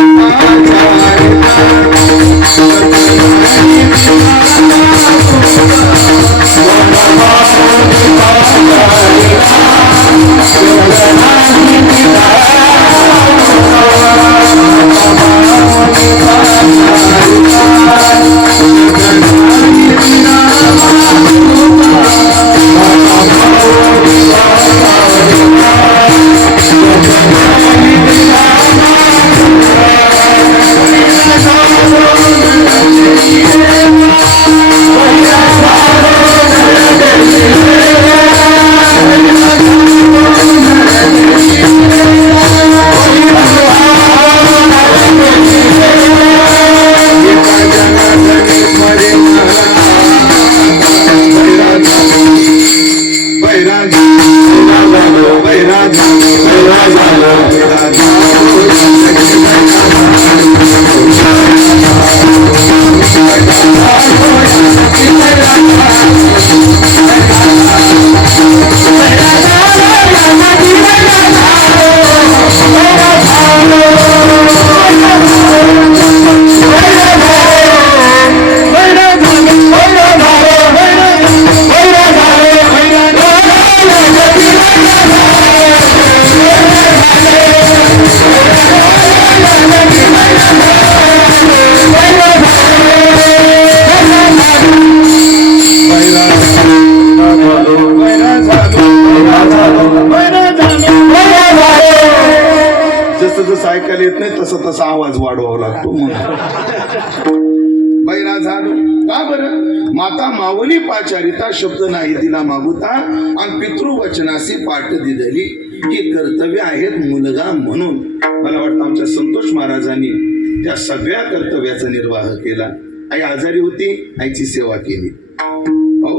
जसं ऐकायला येत नाही तसं तसा आवाज वाढवावा लागतो. बैरा झालो का बरं? माता माऊली पाचारिता शब्द नाही दिला मागुता, आणि पितृवचनासी पाठ दिदली. ही कर्तव्य आहेत मुलगा म्हणून. मला वाटतं आमच्या संतोष महाराजांनी त्या सगळ्या कर्तव्याचा निर्वाह केला. आई आजारी होती, आईची सेवा केली. हो,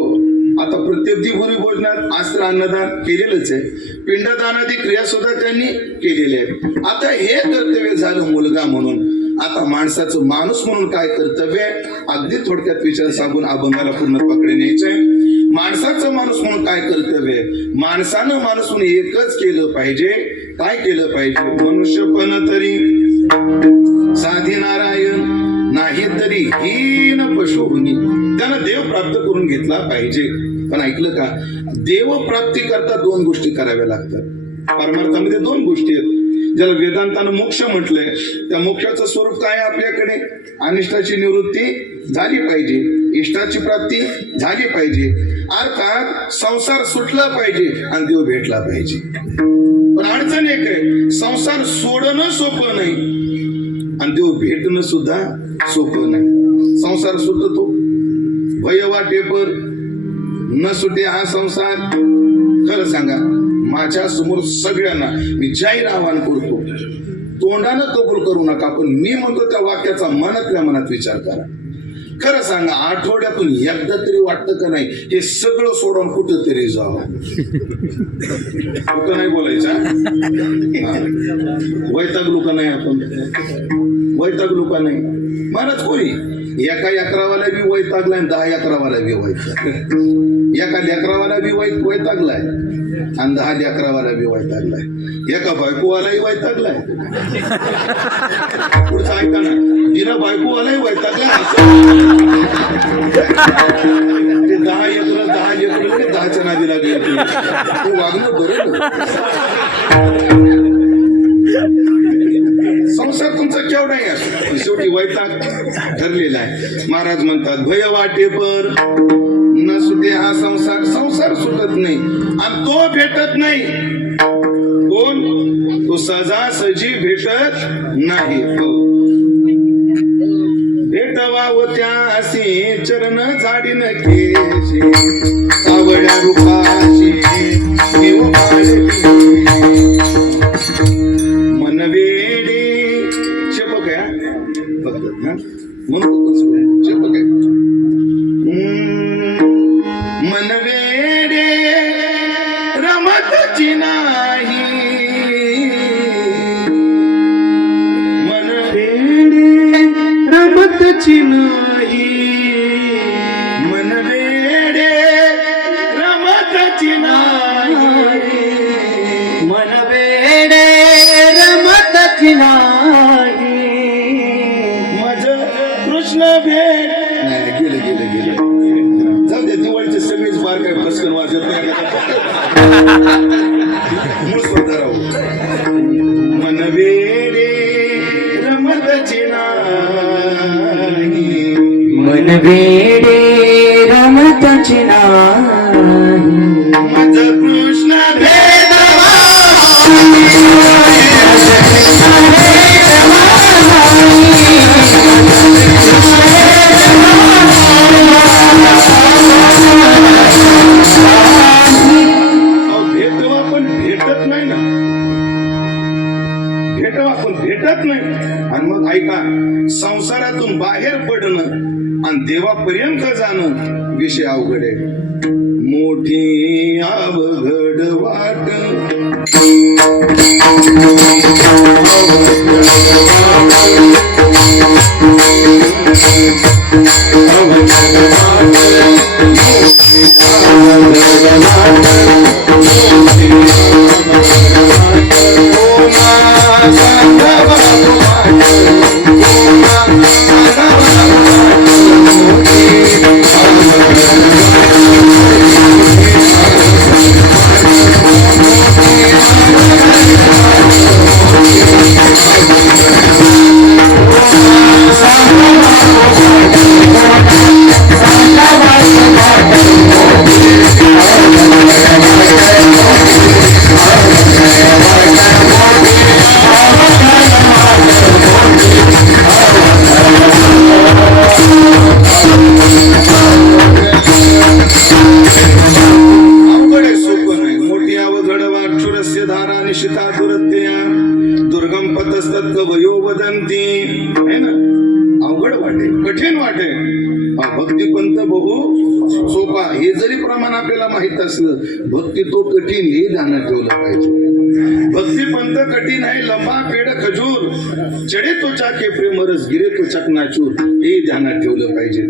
आता प्रत्येक दिवशी भोजनात आज तर अन्नदान केलेलंच आहे, पिंडदानादी क्रिया सुद्धा त्यांनी केलेल्या आहे. आता हे कर्तव्य झालं मुलगा म्हणून. आता माणसाचं माणूस म्हणून काय कर्तव्य आहे? अगदी थोडक्यात विचार सांगून अभंगाला पूर्ण पकडे न्यायचंय. माणसाचं माणूस म्हणून काय कर्तव्य आहे? माणसानं माणूस म्हणून एकच केलं पाहिजे. काय केलं पाहिजे? मनुष्यपण तरी साधी नारायण, नाही तरी हीन पशु होणी. त्यानं देव प्राप्त करून घेतला पाहिजे. पण ऐकलं का? देव प्राप्ती करता दोन गोष्टी कराव्या लागतात. परमार्थामध्ये दोन गोष्टी आहेत ज्याला वेदांतानं मोक्ष म्हटलंय. त्या मोक्षाचं स्वरूप काय आहे? आपल्याकडे अनिष्टाची निवृत्ती झाली पाहिजे, इष्टाची प्राप्ती झाली पाहिजे, अर्थात संसार सुटला पाहिजे आणि देव भेटला पाहिजे. पण अडचण एक आहे, संसार सोडणं सोपं नाही आणि देव भेटणं सुद्धा सोपं नाही. संसार सुटतो भय वाटे पर न सुटे हा संसार. खरं सांगा, माझ्या समोर सगळ्यांना मी जाहीर आवाहन करतो, तोंडानं कबूल करू नका, पण मी म्हणतो त्या वाक्याचा मनातल्या मनात विचार करा. खरं सांगा, आठवड्यातून एकदा तरी वाटतं का नाही हे सगळं सोडून कुठं तरी जावं? कुठं नाही बोलायचं, वैतागलो का नाही आपण? वैतागलो का नाही? महाराज कोणी एका अकरावाला बी वैतागलाय, 10 अकरावाला बी वैतागलाय, एका लेकरावाला बी वैतागलाय आणि 10 लेकरावाला बी वैतागलाय, एका बायकोवालाही वैतागलाय. पुढचं ऐका ना, तिला बायकोवालाही वैतागलाय. 10 लेकरं 10च्या नादी लागले. तू वागणं बरं. संसार तुमचा केवढा आहे, शेवटी वैताग ठरलेला आहे. महाराज म्हणतात, भय वाटे पर न सुटे हा संसार. संसार सुटत नाही आणि तो भेटत नाही. कोण? तो सहजासहजी भेटत नाही. भेटवाव त्यासी चरण झाडी न केशी, सावळ्या रूपाशी मनवेडी. शेपक आहे म्हणून रमतची नाही मन वेडे रमतची नाही मन वेडे रमतची नाही मन वेडे रमतची नाही माझ कृष्ण भेट नाही गेले गेले गेले जाऊ दे दिवाळीचे सगळेच बार काय फसकन वाजत नाही मूळ स्वतः राहू मन वेडे रमतची नाही मन वेडे रमतची नाही माझ कृष्ण भेट भेटवा पण भेटत नाही ना भेटवा पण भेटत नाही आणि मग ऐका संसारातून बाहेर पडणं आणि देवापर्यंत जाणं विषय अवघड आहे मोठी अवघड वाट दुर्गम पतस्तत्व वयो वदंती है ना अवघड वाटे कठीण वाटे भक्तिपंत बहु सोपा हे जरी प्रमाण आपल्याला माहित असलं भक्ती तो कठीण हे ध्यानात ठेवलं पाहिजे भक्तिपंत कठीण आहे लंबा पेड खजूर चढे तो चाके प्रेम रस गिरे तो चकनाचूर हे ध्यानात ठेवलं पाहिजे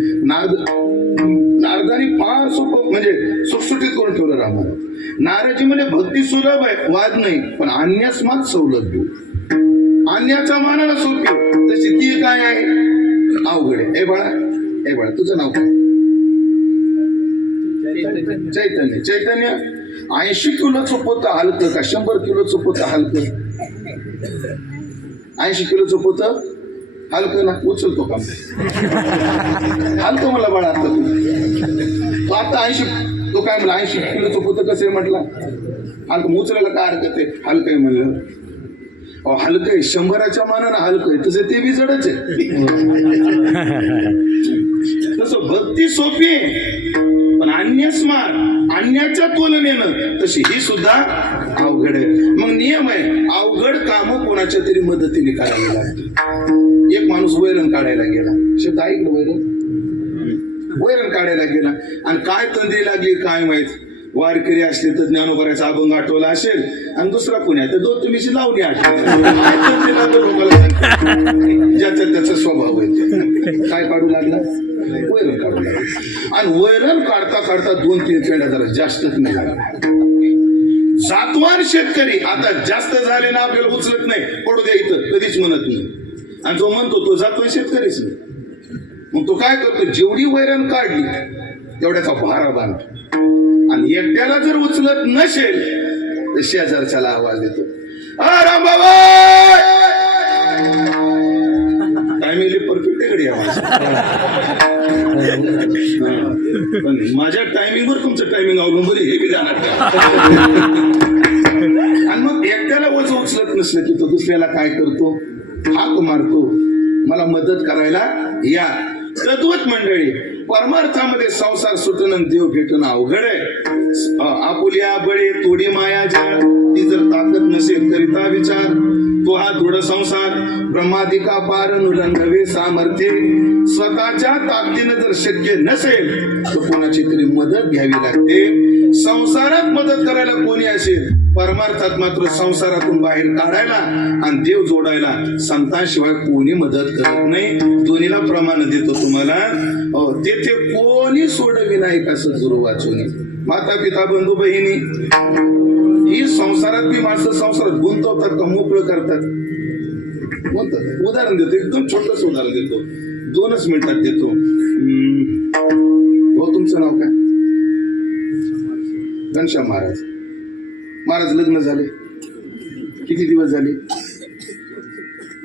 नारदानी फार सोपं म्हणजे सुटसुटीत करून ठेवलं रामाला नाराजी म्हणजे भक्ती सुलभ आहे वाद नाही पण अन्यास मात सवलत देऊ अन्याच्या मानाला सोपी तशी ती काय आहे अवघड आहे ए बाळा तुझं नाव काय चैतन्य चैतन्य 80 किलोचं पोतं हलकं का 100 किलोचं पोतं हलकं 80 किलोचं पोतं हलकं ना उचलतो का हलकं मला बाळा आता तू आता 80 तो काय म्हणला 80 किलोचं पोतं कसं आहे म्हटलं हलकं उचलायला काय हरकत आहे हलकं आहे म्हणलं हलकं आहे 100च्या मानानं हलकं आहे तसं ते बी जडच आहे तसं भक्ती सोपी आहे पण अन्याच्या तुलनेनं तशी ही सुद्धा अवघड आहे मग नियम आहे अवघड काम कोणाच्या तरी मदतीने करावी लागते एक माणूस वैरण काढायला गेला शब्द ऐकलं वैरण काढायला गेला आणि काय तंद्री लागली काय माहित वारकरी असले तर ज्ञानोबराचा अभंग आठवला असेल आणि दुसरा पुण्यात तर दोन तुम्ही लावणी आठवली ज्याचा त्याचा स्वभाव आहे काय काढू लागला वैरण काढू लागला आणि वैरण काढता काढता 2-3 पेंड्या जरा जास्तच निघाला जातवान शेतकरी आता जास्त झाले ना आपल्याला उचलत नाही पडू द्या इथं कधीच म्हणत नाही आणि जो म्हणतो तो जातवान शेतकरीच नाही मग तो काय करतो जेवढी वैरण काढली तेवढ्याचा भारा बांधतो आणि एकट्याला जर उचलत नसेल तर शेजारच्याला आवाज देतो राम बाबा टायमिंग परफेक्ट कडे पण माझ्या टायमिंग वर तुमचं टायमिंग अवलंबून हे बी जाणार आणि मग एकट्याला उचलत नसलं की तो दुसऱ्याला काय करतो हाक मारतो मला मदत करायला या तद्वत मंडळी परमार्थामध्ये संसार सुटणं देव भेटणं अवघड आहे आपुल्या बळे तोडी माया जाळ ती जर ताकद नसेल करिता विचार तो हा दृढ संसार ब्रह्मादिका पार नुलंघवे सामर्थ्य स्वतःच्या ताकदीनं जर शक्य नसेल तर कोणाची तरी मदत घ्यावी लागते संसारात मदत करायला कोणी असेल, परमार्थात मात्र संसारातून बाहेर काढायला आणि देव जोडायला संतांशिवाय कोणी मदत करत नाही. दोन्हीला प्रमाण देतो तुम्हाला. तेथे कोणी सोडवी नाही का सद्गुरु वाचून. माता पिता बंधू बहिणी ही संसारात बी माणसं संसारात गुंतवतात का मोकळं करतात. उदाहरण देतो, एकदम छोटस उदाहरण देतो, 2च मिनिटात देतो. हो, तुमचं नाव काय? घनश्याम महाराज. महाराज लग्न झाले किती दिवस झाले?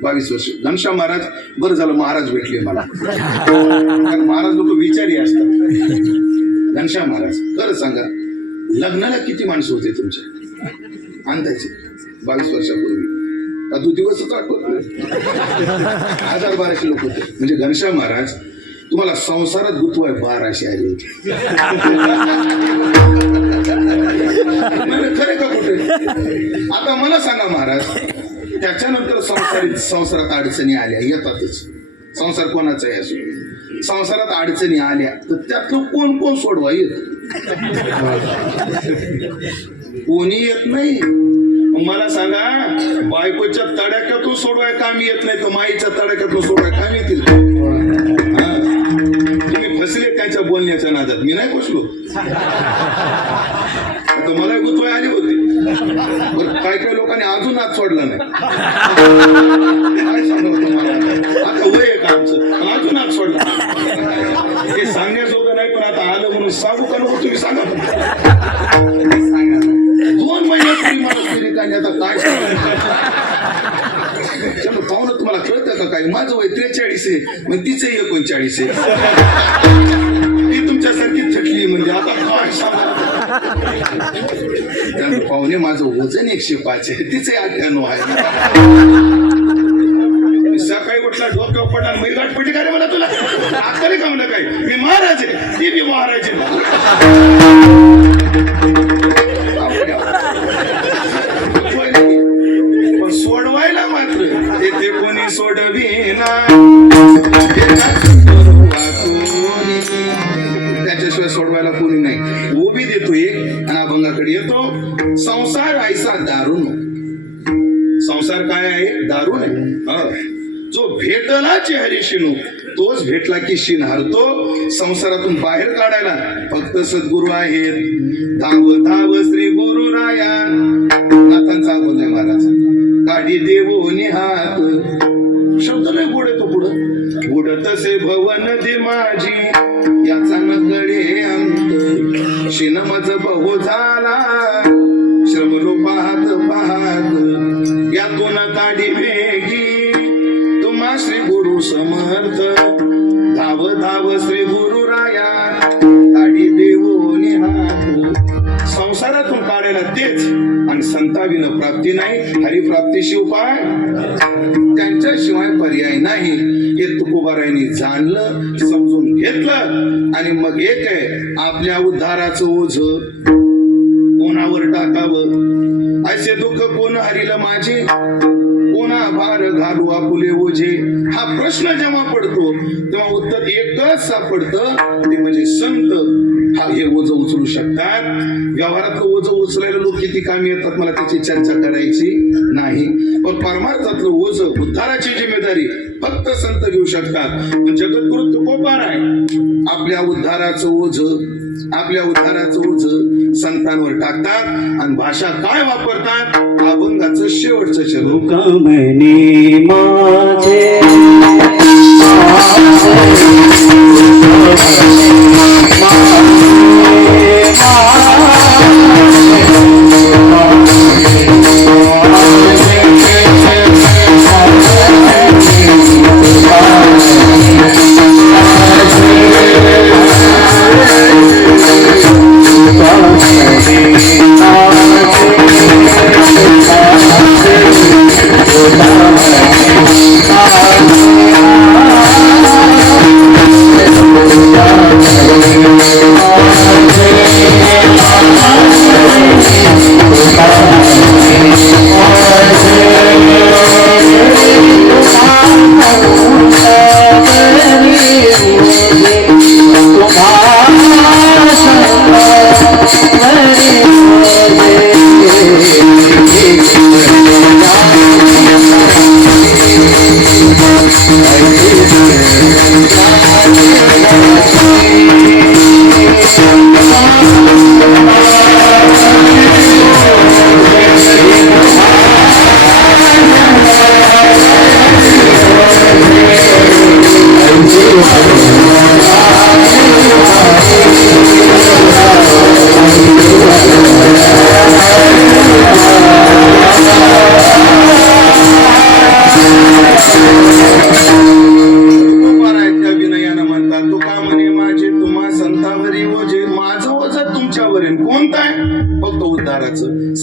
22 वर्ष. घनश्याम महाराज, बरं झालं महाराज भेटले मला, कारण महाराज लोक विचारी असतात. घनश्याम महाराज, खरं सांगा, लग्नाला किती माणसं होते तुमच्या अंदाजे 22 वर्षापूर्वी? तू दिवसच आठवत नाही. 1000-1200 लोक होते. म्हणजे घनश्याम महाराज तुम्हाला संसारात गुतवाय 1200 आले होते. खरे का कुठे? आता मला सांगा महाराज, त्याच्यानंतर संसारात अडचणी आल्या, येतातच. संसार कोणाचा आहे असो, संसारात अडचणी आल्या तर त्यातलं कोण कोण सोडवा येत? कोणी येत नाही. मला सांगा, बायकोच्या तडाक्यातून सोडवाय काम येत नाही तर माईच्या तडाक्यातून सोडवाय काम येतील? तुम्ही फसले त्यांच्या बोलण्याच्या नादात, मी नाही फसलो. आता मला गुतवाय आली होती. काय काय लोकांनी अजून हात सोडला नाही. काय सांगतो तुम्हाला, आता वय का आमचं, अजून हात सोडला. हे सांगण्याजोगं नाही, पण आता आलं म्हणून सांगू का नको तुम्ही सांगा. 2 महिन्यापूर्वी मला फिरी काढली, आता काय चलो पाहुणं, तुम्हाला कळतं का काय? माझं वय 43 आहे, मग तिचं 39 आहे. ती तुमच्यासारखी थटली म्हणजे आता काय सांगा. त्यामुळे पाहुणे, माझं वजन 105 आहे, तिचं 98 आहे. सकाळी उठला डोक्यावर पडला, मी गाठ पटी काय रे मला तुला आता का म्हणलं काय? मी महाराज आहे, ती बी महाराज आहे. पण सोडवायला मात्र येथे कोणी सोडविना, त्याच्याशिवाय सोडवायला कोणी नाही. उभी देतो एक आणि अभंगाकडे येतो. संसार ऐसा दारुण. संसार काय आहे? दारुण आहे. जो भेटला हरिशिनू तोच भेटला की शिन हरतो. संसारातून बाहेर काढायला फक्त सद्गुरू आहेत. धाव धाव श्री गुरु राया, नाथांचा बोलले महाराज. काढी देवो निहात, शब्द लय गोड येतो पुढं. गुड तसे भवन दे माझी, याचा नकळे अंत. शिन मज बहु झाला, श्रमलो पाहत पाहत. यातून काढी वेगी तुम्हा श्री गुरु समर्थ. धाव धाव श्री गुरु राया, काढी देवो निहात. संसारातून काढायला तेच, आणि संताविन प्राप्ती नाही. हरिप्राप्तीशी उपाय त्यांच्याशिवाय पर्याय नाही. हे तुकोबारायांनी जाणलं, समजून घेतलं. आणि मग एक आहे, आपल्या उद्धाराचं ओझ कोणावर टाकावं. असे दुःख कोण हरिलं माझे, कोणा भार घालू आपुले ओझे. हा प्रश्न जेव्हा पडतो तेव्हा उत्तर एकच सापडतं, ते म्हणजे संत हा हे ओझ उचलू शकतात. व्यवहारातलं ओझ उचलायला लोक किती कामी येतात मला त्याची चर्चा करायची नाही. पण परमार्थातलं ओझ, उद्धाराची जिम्मेदारी फक्त संत घेऊ शकतात. जगद्गुरु तुकोबार आहे. आपल्या उद्धाराचं ओझ संतांवर टाकतात. आणि भाषा काय वापरतात? अभंगाचं शेवटचं चरण. कमने माझे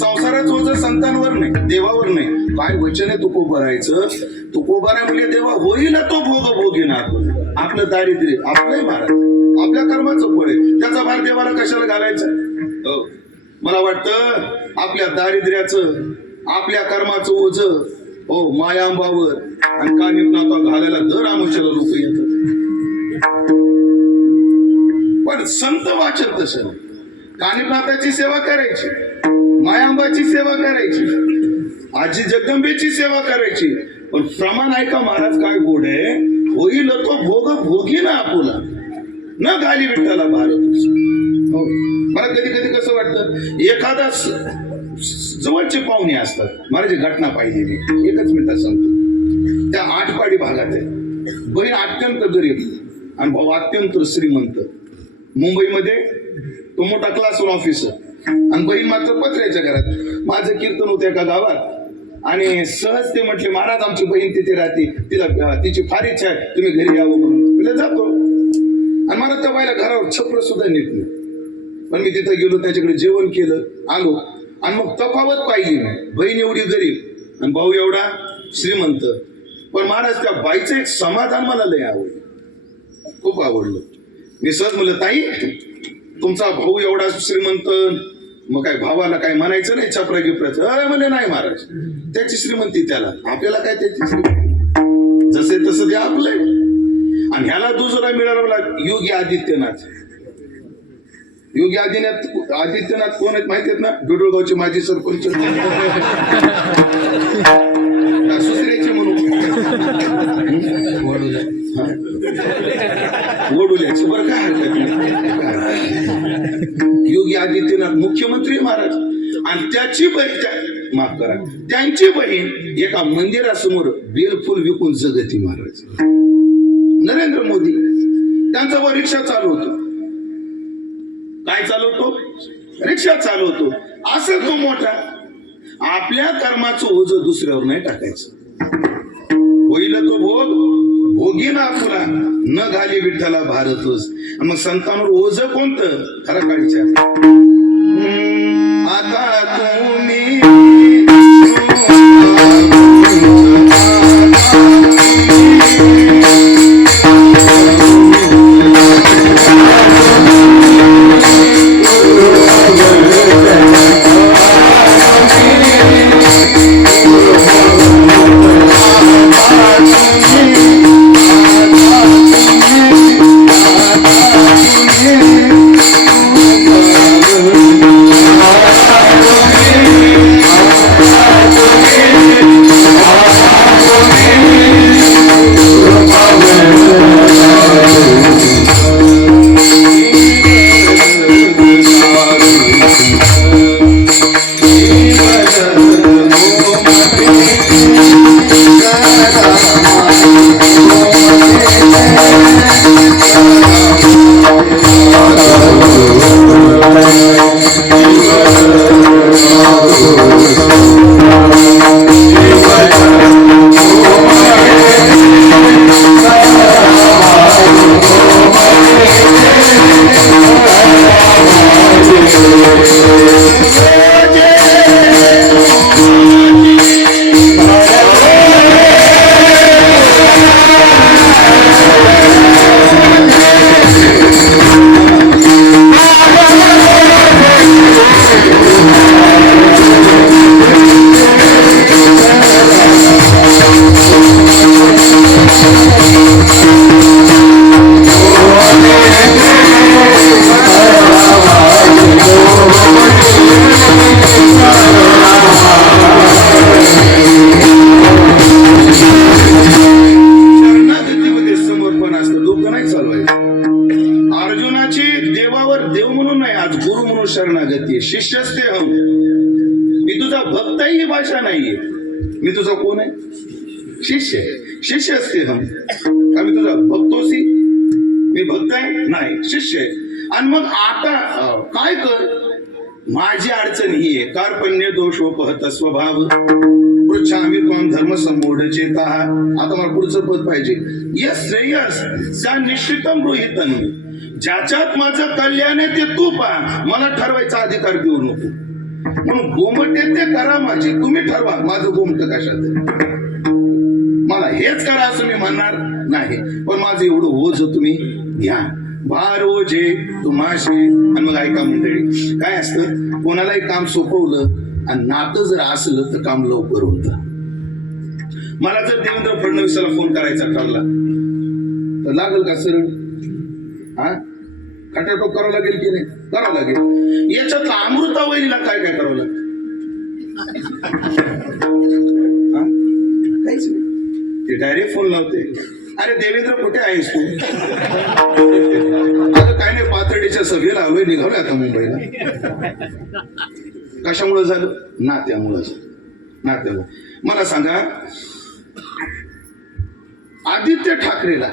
संसाराचं ओझं संतांवर नाही, देवावर नाही. काय वचन आहे तुकोबारायचं? तुकोबारा म्हणजे देवा होईल तो भोग भोगीना. आपलं दारिद्र्य आपलंही महाराज, आपल्या कर्माचं फळ आहे, त्याचा भार देवाला कशाला घालायचा? हो, मला वाटतं आपल्या दारिद्र्याचं, आपल्या कर्माचं ओझं हो मायांबावर आणि कानिपनाथा घालायला दर आमुष्याला लोक येतात. पण संत वाचन तसं नाही. कानिपनाथाची सेवा करायची, मायांबाची सेवा करायची, आजी जगदंबेची सेवा करायची, पण प्रमाण ऐका महाराज काय गोड आहे. होईल तो भोग भोगी ना आपुला, न घाली विठ्ठला भारत. हो, मला कधी कधी कसं वाटतं, एखादा जवळचे पाहुणे असतात. मला जी घटना पाहिलेली एकच मिनिटात सांगतो. त्या आठवाडी भागात आहे, बहीण अत्यंत गरीब आणि भाऊ अत्यंत श्रीमंत. मुंबईमध्ये तो मोठा क्लास वन ऑफिसर आणि बहीण मात्र पत्र्याच्या घरात. माझं कीर्तन होतं एका गावात आणि सहज ते म्हटले, महाराज आमची बहीण तिथे राहते, तिला तिची फार इच्छा आहे तुम्ही घरी यावं म्हणून. तिला जातो आणि मला त्या बाईला घरावर छप्र सुद्धा नीट नाही. पण मी तिथं गेलो, त्याच्याकडे जेवण केलं, आलो आणि मग तफावत पाहिली नाही. बहीण एवढी गरीब आणि भाऊ एवढा श्रीमंत. पण महाराज त्या बाईचं एक समाधान मला लय आवडलं, खूप आवडलं. मी सहज म्हणलं, ताई तुमचा भाऊ एवढा श्रीमंत, मग काय भावाला काय म्हणायचं नाही छपरा गिपराचं? अरे म्हणजे नाही महाराज, त्याची श्रीमंती त्याला, आपल्याला काय त्याची श्रीमंती, जसे तसं ते आपलंय. आणि ह्याला दुसरा मिळाला योगी आदित्यनाथ. योगी आदित्यनाथ कोण आहेत माहिती आहेत ना? डुडुळगावचे माजी सरपंच, सुसऱ्याचे म्हणून वडुल्याचे, बरं काय हरकत नाही. योगी आदित्यनाथ मुख्यमंत्री महाराज, आणि त्याची बहीण, माफ करा, त्यांची बहीण एका मंदिरासमोर बेलफुल विकून जगती महाराज. नरेंद्र मोदी त्यांचा वर रिक्षा चालवतो. काय चालवतो? रिक्षा चालवतो. असं तो मोठा. आपल्या कर्माचं ओझं दुसऱ्यावर नाही टाकायचं. होईल तो भोग भोगी ना आपुला, न घाली विठ्ठला भारतच. मग संतांवर ओझं कोणतं? खरा काळीच्या आता तुम्ही शरणागती. शिष्यस्ते हम, मी तुझा भक्तही ही भाषा नाहीये. मी तुझा कोण आहे? शिष्य. शिष्यस्ते हम, का मी तुझा भक्तोसी? मी भक्त आहे? नाही, शिष्य आहे. आणि मग आता काय कर? माझी अडचण ही आहे, कार्पण्य दोषोपहत स्वभाव पृच्छामी त्वं धर्म संमूढ चेता. आता मला पुढचं पद पाहिजे. यस श्रेयस सा निश्चितम गृहीतन, ज्याच्यात माझं कल्याण आहे ते तू पहा, मला ठरवायचा अधिकार देऊ नको. म्हणून गोमटे ते करा माझे, तुम्ही ठरवा माझं गोमट कशात आहे. मला हेच करा असं मी म्हणणार नाही, पण माझं एवढं ओझ तुम्ही घ्या. भार ओझे तुम्हाशी. आणि मग ऐका मंडळी, काय असतं, कोणालाही काम सोपवलं आणि नातं जर असलं तर काम लवकर होतं. मला जर देवेंद्र फडणवीसाला फोन करायचा ठरला तर लागेल का सरळ? हा, खटाटोप करावं लागेल की नाही? करावं लागेल. याच्यात अमृतावहिनीला काय काय करावं लागतं? काहीच नाही, ते डायरेक्ट फोन लावते, अरे देवेंद्र कुठे आहेस तू? अगं काय नाही, पाथर्डीच्या सभेला आलोय, निघालोय आता मुंबईला. कशामुळे झालं? नात्यामुळे झालं. नात्यामुळे. मला सांगा, आदित्य ठाकरेला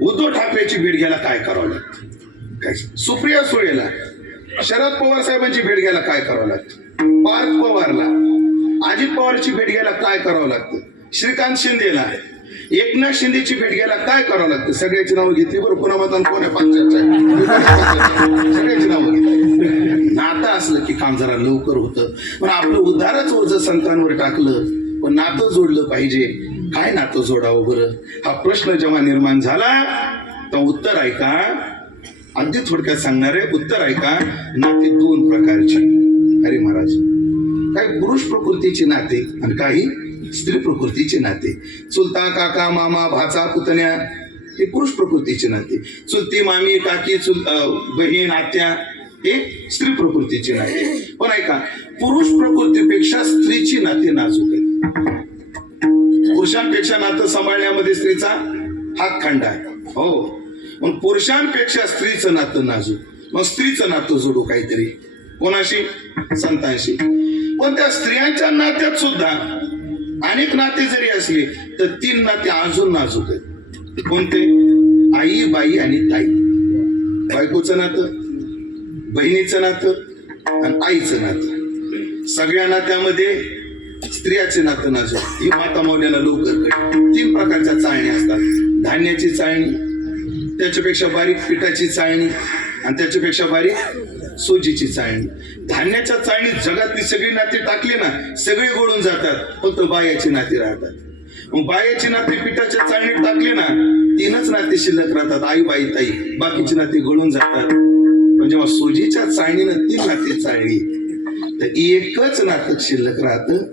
उद्धव ठाकरेची भेट घ्यायला काय करावं लागतं? काय? सुप्रिया सुळेला शरद पवार साहेबांची भेट घ्यायला काय करावं लागतं? पार्थ पवारला अजित पवारची भेट घ्यायला काय करावं लागतं? श्रीकांत शिंदेला एकनाथ शिंदेची भेट घ्यायला काय करावं लागतं? सगळ्याची नावं घेतली बरं, पुन्हा मतदान कोण्या पंचायत सगळ्याची नावं घेतली. नातं असलं की काम जरा लवकर होतं. पण आपलं उद्धारच ओझ संतांवर टाकलं, पण नातं जोडलं पाहिजे. काय नातं जोडावं बरं, हा प्रश्न जेव्हा निर्माण झाला तर उत्तर ऐका, अगदी थोडक्यात सांगणार आहे, उत्तर ऐका. नाते दोन प्रकारची. अरे महाराज, काही पुरुष प्रकृतीचे नाते आणि काही स्त्री प्रकृतीचे नाते. चुलता, काका, मामा, भाचा, पुतण्या हे पुरुष प्रकृतीचे नाते. चुलती, मामी, काकी, बहीण, आत्या हे स्त्री प्रकृतीचे नाते. पण ऐका, पुरुष प्रकृतीपेक्षा स्त्रीची नाते नाजूक आहेत. पुरुषांपेक्षा नातं सांभाळण्यामध्ये स्त्रीचा हात खंडा आहे. हो, पण पुरुषांपेक्षा स्त्रीचं नातं नाजूक. मग स्त्रीचं नातं जोडू काहीतरी. कोणाशी? संतांशी. पण त्या स्त्रियांच्या नात्यात सुद्धा अनेक नाते जरी असले तर 3 नाते अजून नाजूक आहेत. कोणते? आई, बाई आणि ताई. बायकोचं नातं, बहिणीचं नातं आणि आईचं नातं. सगळ्या नात्यामध्ये स्त्रियाचे नातं नाजूक. ही माता मौल्याला लवकर कळते. 3 प्रकारच्या चाळणी असतात. धान्याची चाळणी, त्याच्यापेक्षा बारीक पिठाची चाळणी आणि त्याच्यापेक्षा बारीक सोजीची चाळणी. धान्याच्या चाळणीत जगातली सगळी नाती टाकली ना, सगळे गोळून जातात, फक्त बायाची नाती राहतात. मग बायाची नाती पिठाच्या चाळणीत टाकली ना, 3च नाती शिल्लक राहतात, आई, बाई, ताई. बाकीची नाती गळून जातात. पण जेव्हा सोजीच्या चाळणीनं 3 नाती चाळली तर एकच नातं शिल्लक राहतं,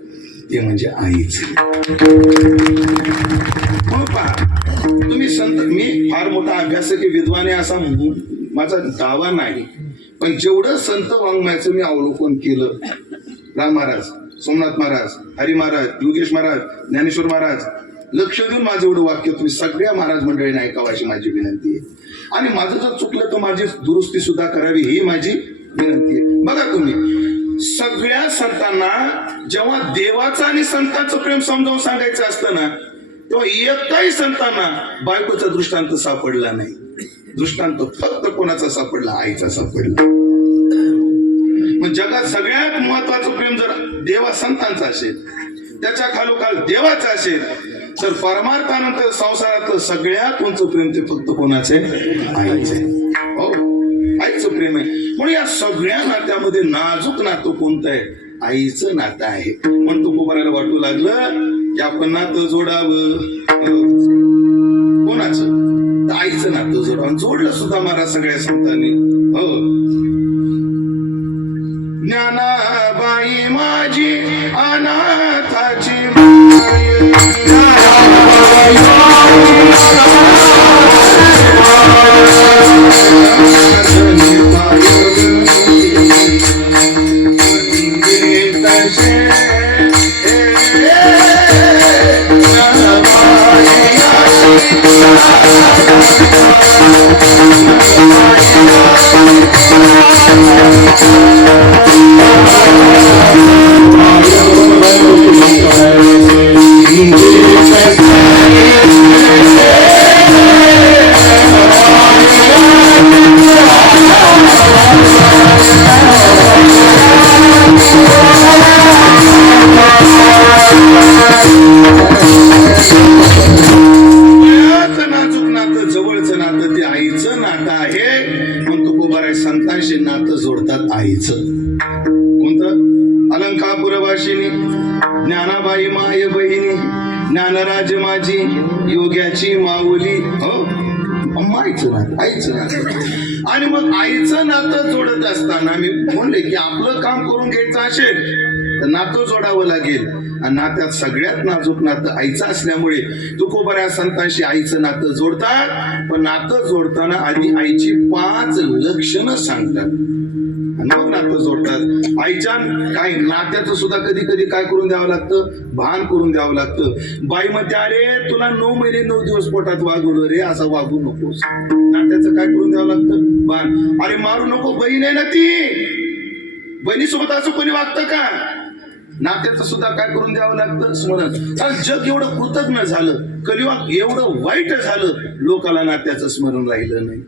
ते म्हणजे आईच. हो पहा, तुम्ही संत, मी फार मोठा अभ्यासक विद्वान आहे असा माझा दावा नाही, पण जेवढं संत वाङ्मयाचं मी अवलोकन केलं, राम महाराज, सोमनाथ महाराज, हरी महाराज, योगेश महाराज, ज्ञानेश्वर महाराज, लक्ष देऊन माझं एवढं वाक्य तुम्ही सगळ्या महाराज मंडळीने ऐकावं अशी माझी विनंती आहे. आणि माझं जर चुकलं तर माझी दुरुस्ती सुद्धा करावी ही माझी विनंती आहे. बघा तुम्ही, सगळ्या संतांना जेव्हा देवाचं आणि संतांचं प्रेम समजावून सांगायचं असतं ना, तेव्हा एकाही संतांना बायकोचा दृष्टांत सापडला नाही. दृष्टांत फक्त कोणाचा सापडला? आईचा सापडला. मग जगात सगळ्यात महत्वाचं प्रेम जर देवा संतांचं असेल, त्याच्या खालोखाल देवाचं असेल, तर परमार्थानंतर संसारातलं सगळ्यात उंच प्रेम ते फक्त कोणाचे? आईचे. हो, आईचं प्रेम आहे. म्हणून या सगळ्या नात्यामध्ये नाजूक नातं कोणतं आहे? आईचं नातं आहे. पण तो कुमाराला वाटू लागलं की आपण नातं जोडावं. कोणाचं? आईचं नातं जोडावं. जोडलं सुद्धा महाराज सगळ्या संतांनी. हो, ज्ञानाबाई माझी अनाथाची माय, संतांशी नातं जोडतात आईचं. कोणतं? तुळजापुरवासिनी ज्ञानाबाई माय बहिणी ज्ञानराज माझी योग्याची माऊली हो आईचं नातं आईचं नातं. आणि मग आईचं नातं जोडत असताना मी म्हणले की आपलं काम करून घ्यायचं असेल तर नातं जोडावं लागेल. आणि नात्यात सगळ्यात नाजूक नातं आईचं असल्यामुळे तुकोबऱ्या संतांशी आईचं नातं जोडतात. पण नातं जोडताना आधी आईची 5 लक्षणं सांगतात आणि मग नातं जोडतात. आईच्या काय नात्याचं सुद्धा कधी कधी काय करून द्यावं लागतं, भान करून द्यावं लागतं. बाई म्हणते अरे तुला 9 महिने 9 दिवस पोटात वागवलं रे, असं वागू नकोस. नात्याचं काय करून द्यावं लागतं, भान. अरे मारू नको, बहीण आहे ना ती, बहिणीसोबत असं कोणी वागतं का. नात्याचं सुद्धा काय करून द्यावं लागतं, स्मरण. कारण जग एवढं कृतज्ञ झालं, कलियुग एवढं वाईट झालं, लोकाला नात्याचं स्मरण राहिलं नाही.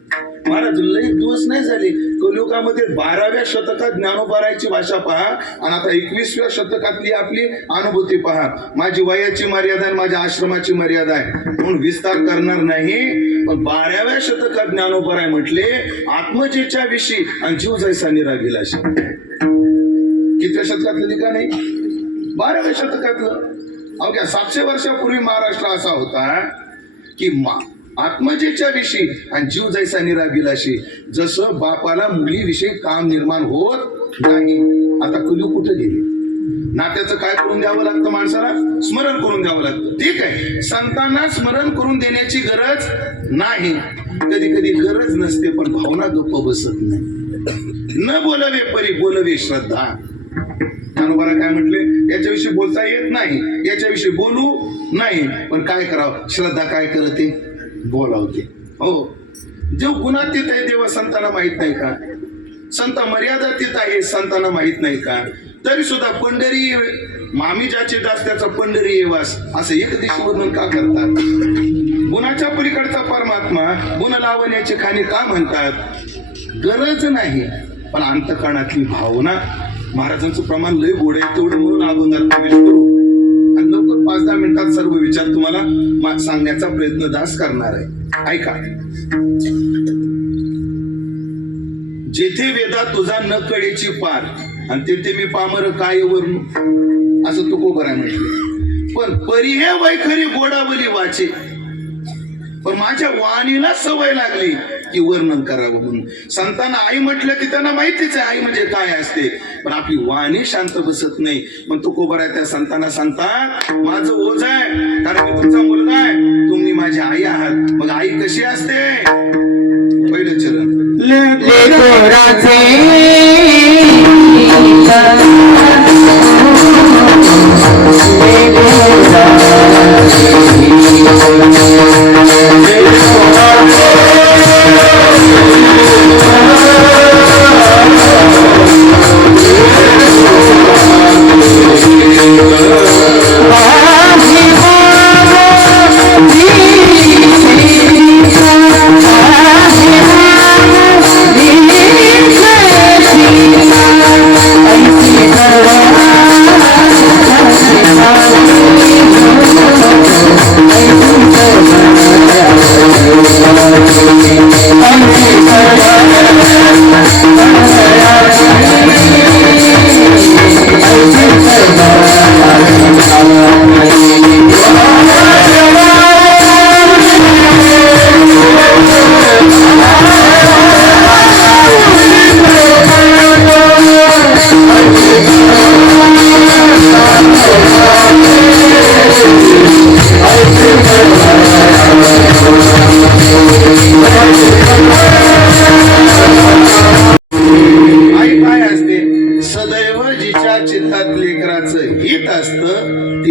महाराज लई दिवस नाही झाले, कलियुगामध्ये 12व्या शतकात ज्ञानोबारायची भाषा पहा आणि आता 21व्या शतकातली आपली अनुभूती पहा. माझी वयाची मर्यादा आहे, माझ्या आश्रमाची मर्यादा आहे म्हणून विस्तार करणार नाही. पण 12व्या शतकात ज्ञानोबाराय म्हटले आत्मजेच्या विषयी आणि जीव जैसा निरागिलाशी. कितव्या शतकातलं लिखा नाही, 12व्या शतकातलं. अवघ्या 700 वर्षापूर्वी महाराष्ट्र असा होता की आत्मजेच्या विषयी आणि जीव जैसा निरागिलाशी. जसं बापाला मुलीविषयी काम निर्माण होत नाही, आता कलियुग कुठे गेली. नात्याचं काय करून द्यावं लागतं, माणसाला स्मरण करून द्यावं लागतं. ठीक आहे, संतांना स्मरण करून देण्याची गरज नाही, कधी कधी गरज नसते, पण भावना गप्प बसत नाही. न बोलवे परी बोलवे श्रद्धा. ज्ञानोबाला काय म्हटले, याच्याविषयी बोलता येत नाही, याच्याविषयी बोलू नाही, पण काय करावं, श्रद्धा काय करते, बोलावते. हो, जो गुणातीत आहे तेव्हा संतांना माहित नाही का, संत मर्यादातीत आहे संतांना माहित नाही का. तरी सुद्धा पंढरी मामी ज्याचे दास त्याचा पंढरी येवास असं एक दिवशी वर्णन का करतात. गुणाच्या पलीकडचा परमात्मा गुण लावण्याचे खाणी का म्हणतात, गरज नाही, पण अंतःकरणातली भावना. महाराजांचं प्रमाण लय गोड आहे, तेवढं म्हणून अभंगात प्रवेश करू आणि लवकर 5-10 मिनिटात सर्व विचार तुम्हाला सांगण्याचा प्रयत्न दास करणार आहे. ऐका. जेथे वेदा तुझा न कळेची पार आणि तेथे मी पामर काय वरून, असं तुकोबराय म्हटलं. पण परी हे वैखरी गोडावली वाचे, पण माझ्या वाणीला सवय लागली की वर्णन करावं म्हणून. संतांना आई म्हटलं की त्यांना माहितीच आहे आई म्हणजे काय असते, पण आपली वाणी शांत बसत नाही. पण तुकोबराय त्या संतांना सांगतात माझं ओझ आहे, कारण मी तुमचा मुलगा आहे, तुम्ही माझी आई आहात. मग आई कशी असते, पहिलं चरण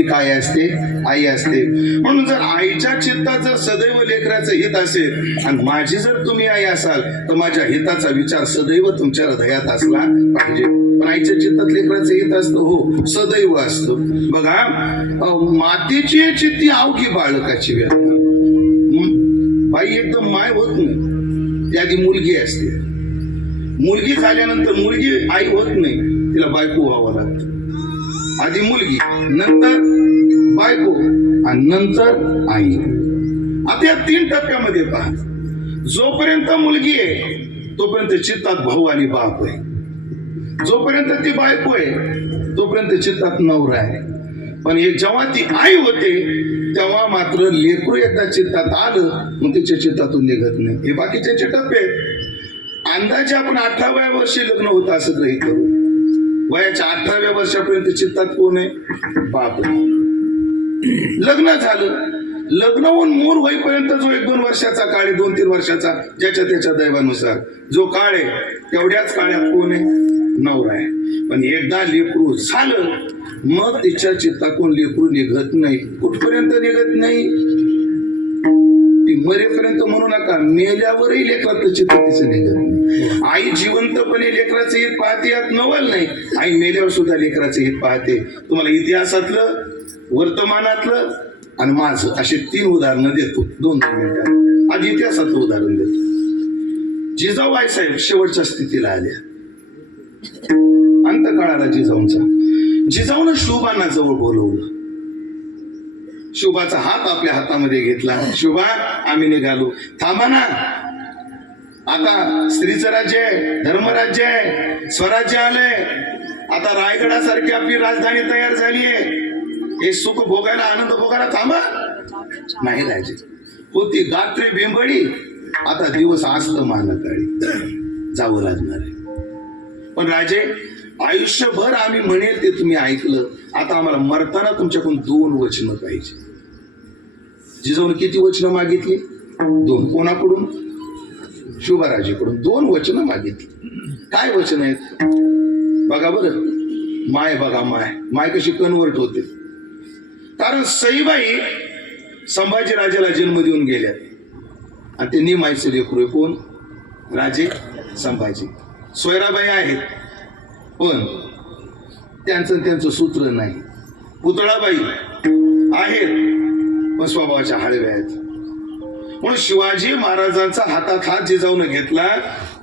काय असते, आई असते. म्हणून जर आईच्या चित्तात जर सदैव लेकराचं हित असेल आणि माझी जर तुम्ही आई असाल तर माझ्या हिताचा विचार सदैव तुमच्या हृदयात असला पाहिजे. पण आईच्या चित्तात लेकराचं हित असतं, हो सदैव असतं. बघा, मातेची चित्ती अवघी बाळकाची व्यथा. बाई एकदम माय होत नाही, ती आधी मुलगी असते. मुलगी झाल्यानंतर मुलगी आई होत नाही, तिला बायको व्हावं लागतं. आधी मुलगी, नंतर बायको आणि नंतर आई. आता या 3 टप्प्यामध्ये पहा. जोपर्यंत मुलगी आहे तोपर्यंत चित्तात भाऊ आणि बाप आहे. जोपर्यंत ती बायको आहे तोपर्यंत चित्तात नवरा आहे. पण एक जेव्हा ती आई होते तेव्हा मात्र लेकरू एकदा चित्तात आलं मग तिच्या चित्तातून निघत नाही. हे बाकीचे टप्पे आहेत. अंदाजे आपण 18व्या वर्षी लग्न होतं असं गृहीत करू. वयाच्या 18व्या वर्षापर्यंत चित्तात कोण आहे? बाप. लग्न झालं, लग्न होऊन मूल होईपर्यंत जो 1-2 वर्षाचा काळ आहे, 2-3 वर्षाचा, ज्याच्या त्याच्या दैवानुसार जो काळ आहे तेवढ्याच काळात कोण आहे? नवरा आहे. पण एकदा लेकरू झालं मग तिच्या चित्तातून लेकरू निघत नाही. कुठपर्यंत निघत नाही? ती मरेपर्यंत म्हणू नका, मेल्यावरही लेकराचं चित्त तिचं निघत नाही. आई जिवंतपणे लेकराचं हित पाहते यात नवल नाही. आई मेल्यावर सुद्धा लेकराचं हित पाहते. तुम्हाला इतिहासातलं, वर्तमानातलं आणि माझं असे 3 उदाहरणं देतो 2-2 मिनिटात. आज इतिहासातलं उदाहरण देतो. जिजाऊ साहेब शेवटच्या स्थितीला आल्या. अंतकाळाला जिजाऊनं शुभांना जवळ बोलवलं. शुभाचा हात आपल्या हातामध्ये घेतला. शुभा, आम्ही निघालो. थांबा ना, आता स्त्रीचं राज्य आहे, धर्मराज्य आहे, स्वराज्य आलंय. आता रायगडासारखी आपली राजधानी तयार झाली आहे. हे सुख भोगायला, आनंद भोगायला थांबा नाही राजे. होती गात्रे बिंबळी, आता दिवस आस्त मानकाळी, जावं लागणार आहे. पण राजे, आयुष्यभर आम्ही म्हणेल ते तुम्ही ऐकलं. आता आम्हाला मरताना तुमच्याकडून 2 वचनं पाहिजे. जिजाऊने किती वचनं मागितली? 2. कोणाकडून? शुभराजेकडून 2 वचनं मागितली. काय वचन आहेत बघा बरं. माय बघा, माय कशी कन्वर्ट होते. कारण सईबाई संभाजी राजाला जन्म देऊन गेल्या आणि ते निमायचं लेकरू आहे. कोण? राजे संभाजी. सोयराबाई आहेत पण त्यांचं सूत्र नाही. पुतळाबाई आहेत पण स्वभावाच्या हळव्या आहेत. म्हणून शिवाजी महाराजांचा हातात हात जिजाऊने घेतला.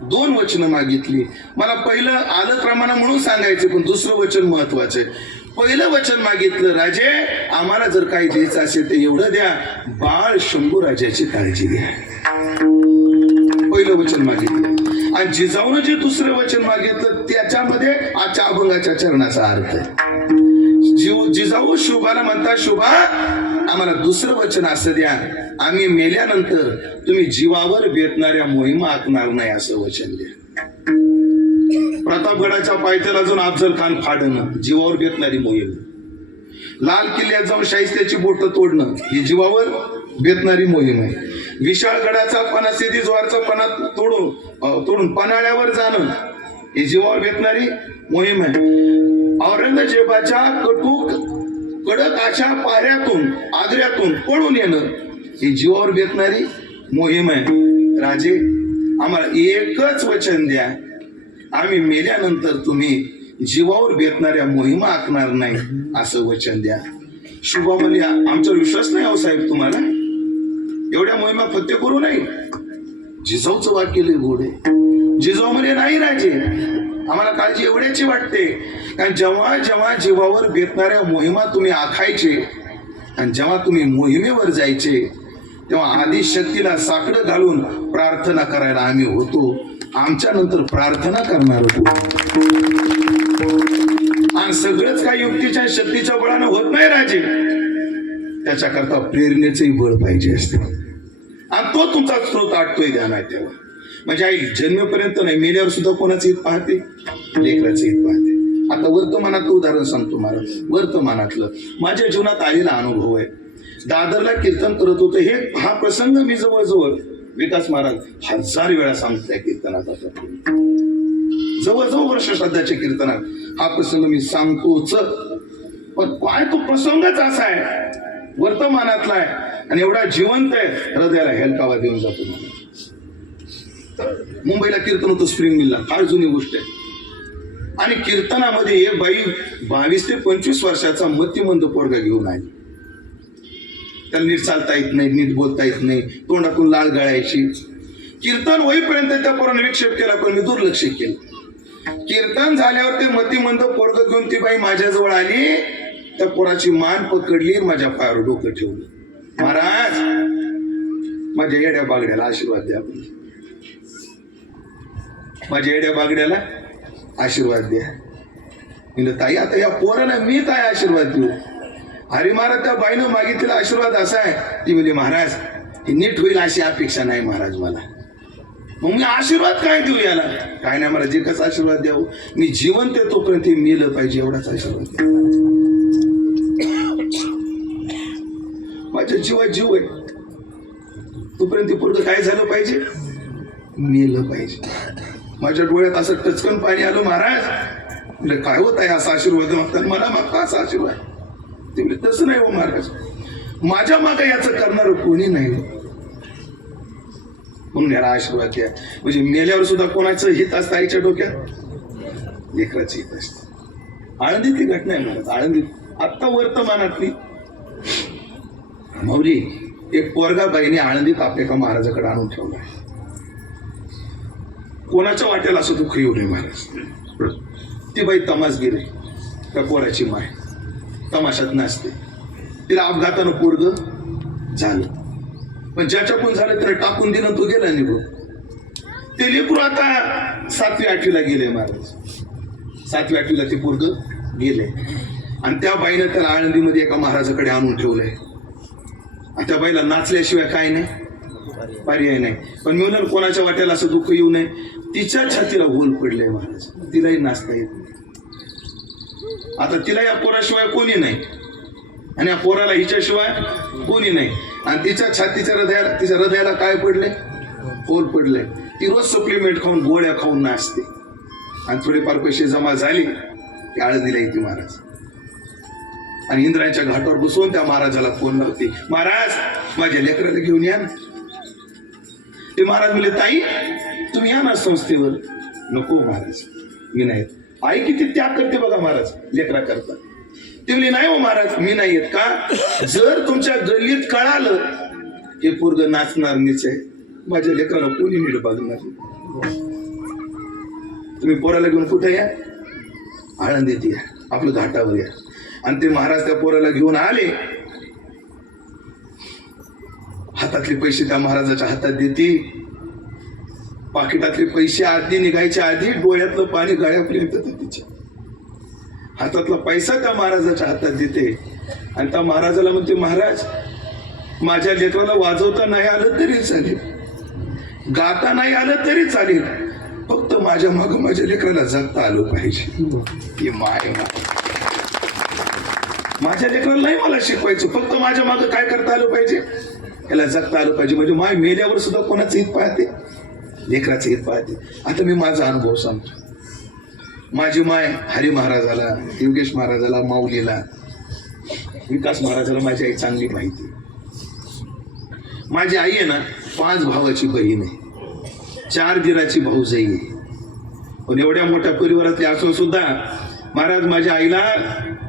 2 वचनं मागितली. मला पहिलं आलं प्रमाण म्हणून सांगायचं, पण दुसरं वचन महत्वाचं आहे. पहिलं वचन मागितलं, राजे आम्हाला जर काही द्यायचं असेल तर एवढं द्या, बाळ शंभूराजाची काळजी घ्या. पहिलं वचन मागितलं. आणि जिजाऊनं जे दुसरं वचन मागितलं त्याच्यामध्ये आजच्या अभंगाच्या चरणाचा अर्थ आहे. जिजाऊ शुभाला म्हणतात, शुभा आम्हाला दुसरं वचन असं द्या, आम्ही मेल्यानंतर तुम्ही जीवावर बेतणाऱ्या मोहिमा आखणार नाही असं वचन द्या. प्रतापगडाच्या पायथ्याला जाऊन अफजल खान फाडणं जीवावर बेतणारी मोहीम. लाल किल्ल्यात जाऊन शाहिस्त्याची बोटं तोडणं ही जीवावर बेतणारी मोहीम आहे. विशाळगडाचा पणा, सिद्धी ज्वारचा पणा तोडून पन्हाळ्यावर जाणं ही जीवावर बेतणारी मोहीम आहे. औरंगजेबाच्या कडक अशा पाऱ्यातून, आग्र्यातून पळून येणं ही जीवावर बेतणारी मोहीम आहे. राजे आम्हाला एकच वचन द्या, आम्ही मेल्यानंतर तुम्ही जीवावर बेतणाऱ्या मोहिमा आखणार नाही असं वचन द्या. शुभा म्हणली, आमचा विश्वास नाही हो साहेब तुम्हाला, एवढ्या मोहिमा फत्ते करू नाही. जिजाऊचं वाक्य लय गोड आहे. जिजाऊ म्हणे, नाही राजे आम्हाला काळजी एवढ्याची वाटते, कारण जेव्हा जेव्हा जीवावर बेतणाऱ्या मोहिमा तुम्ही आखायचे आणि जेव्हा तुम्ही मोहिमेवर जायचे तेव्हा आदिशक्तीला साकडं घालून प्रार्थना करायला आम्ही होतो. आमच्या नंतर प्रार्थना करणार होतो. आणि सगळंच काही युक्तीच्या शक्तीच्या बळानं होत नाही राजे. त्याच्याकरता प्रेरणेचंही बळ पाहिजे असते आणि तो तुमचा स्रोत आटतोय ध्यानात ठेवा. म्हणजे आई जन्मेपर्यंत नाही, मेल्यावर सुद्धा कोणाचं हित पाहते? लेकराचं हित पाहते. आता वर्तमानातलं उदाहरण सांगतो मला. वर्तमानातलं माझ्या जीवनात आलेला अनुभव आहे. दादरला कीर्तन करत होतं. हा प्रसंग मी जवळजवळ विकास महाराज 1000 वेळा सांगताय कीर्तनात. आता जवळजवळ वर्ष श्राद्धाच्या कीर्तनात हा प्रसंग मी सांगतोच. पण काय तो प्रसंगच असा आहे, वर्तमानातला आहे आणि एवढा जिवंत आहे, हृदयाला हेलकावा देऊन जातो. मुंबईला कीर्तन होतं स्प्रिंग मिलला, फार जुनी गोष्ट आहे. आणि कीर्तनामध्ये एक बाई 22 ते 25 वर्षाचा मतिमंद पोरगा घेऊन आली. त्याला नीट चालता येत नाही, नीट बोलता येत नाही, तोंडातून लाळ गळायची. कीर्तन होईपर्यंत त्या पोराने विक्षेप केला पण मी दुर्लक्ष केलं. कीर्तन झाल्यावर ते मतिमंद पोरग घेऊन ती बाई माझ्याजवळ आली. त्या पोराची मान पकडली, माझ्या पायावर डोकं ठेवलं. महाराज माझ्या येड्या बागड्याला आशीर्वाद द्या, माझ्या येड्या बागड्याला आशीर्वाद द्या. म्हणलं ताई आता या पोराला मी काय आशीर्वाद देऊ? अरे महाराज त्या बाईनं मागितलेला आशीर्वाद असा आहे. ती म्हणली महाराज ती नीट होईल अशी अपेक्षा नाही महाराज मला. मग मी आशीर्वाद काय देऊ याला? काय नाही महाराज एकच आशीर्वाद द्यावं, मी जिवंत आहे तोपर्यंत ते मेलं पाहिजे एवढाच आशीर्वाद द्या. माझ्या जीवात जीव आहे तोपर्यंत ते पोरगं काय झालं पाहिजे? मेलं पाहिजे. माझ्या डोळ्यात असं टचकन पाणी आलं. महाराज म्हणजे काय होत आहे असा आशीर्वाद मागतात मला, मागता असा आशीर्वाद? ते म्हणजे तसं नाही हो महाराज, माझ्या मागे याचं करणार कोणी नाही म्हणून याला आशीर्वाद द्या. म्हणजे मेल्यावर सुद्धा कोणाचं हित असतं आईच्या डोक्यात? लेकराचं हित असतं. आळंदीतली घटना आहे महाराज, आळंदीत आत्ता वर्तमानातली. माऊली एक पोरगा बाईने आळंदीत आपल्या एका महाराजाकडे आणून ठेवला. कोणाच्या वाट्याला असं दुःख येऊ नये महाराज. ती बाई तमासगीर आहे, त्या पोराची माय तमाशात नाचते. तिला अपघातानं पोरग झालं, पण ज्याच्याकडून झालं त्याला टाकून दिलं, तो गेला निघून. ते लेकरू आता 7वी 8वीला गेले महाराज. 7वी 8वीला ते पोरग गेले आणि त्या बाईनं त्याला आळंदीमध्ये एका महाराजाकडे आणून ठेवलंय. आणि त्या बाईला नाचल्याशिवाय काय नाही, पर्याय नाही. पण मी म्हणून कोणाच्या वाट्याला असं दुःख येऊ नये. तिच्या छातीला होल पडलंय महाराज, तिलाही नाचता येत नाही. आता तिला या पोराशिवाय कोणी नाही आणि या पोराला हिच्याशिवाय कोणी नाही. आणि तिच्या छातीच्या तिच्या हृदयाला काय पडलंय? होल पडलंय. ती रोज सप्लिमेंट खाऊन गोळ्या खाऊन नाचते आणि थोडेफार पैसे जमा झाले की आळंदीला येते महाराज. आणि इंद्रायणच्या घाटावर बसवून त्या महाराजाला फोन लावते, महाराज माझ्या लेकराला घेऊन या ना. ते महाराज म्हणले ताई तुम्ही या ना संस्थेवर. नको महाराज मी नाही. आई किती त्याग करते बघा महाराज लेकरा करता. ते म्हणले नाही हो महाराज मी नाही येत. का? जर तुमच्या गल्लीत कळालं हे पोरग नाचणार नीच आहे, माझ्या लेकराला कोणी नीट बघणार. तुम्ही पोराला घेऊन कुठे या? आळंदीत या, आपलं घाटावर या. आणि ते महाराज त्या पोराला घेऊन आले. हातातले पैसे त्या महाराजाच्या हातात देते. पाकिटातले पैसे आधी निघायच्या आधी डोळ्यातलं पाणी गळ्यापर्यंत तिच्या. हातातला पैसा त्या महाराजाच्या हातात देते आणि त्या महाराजाला म्हणते, महाराज माझ्या लेकराला वाजवता नाही आलं तरी चालेल, गाता नाही आलं तरी चालेल, फक्त माझ्या मागं माझ्या लेकराला जगता आलं पाहिजे. ही माय माझ्या लेकराला नाही मला शिकवायचं, फक्त माझ्या मागं काय करता आलं पाहिजे, याला जगता आलं पाहिजे. म्हणजे माय मेल्यावर सुद्धा कोणाचं हित पाहते? लेकराचं हित पाहते. आता मी माझा अनुभव सांगतो. माझी माय हरी महाराजाला, योगेश महाराजाला, माऊलीला, विकास महाराजाला माझी आई चांगली माहिती. माझी आई आहे ना 5 भावाची बहीण आहे, 4 दिराची भाऊजाई आहे. पण एवढ्या मोठ्या परिवारातले असून सुद्धा महाराज माझ्या आईला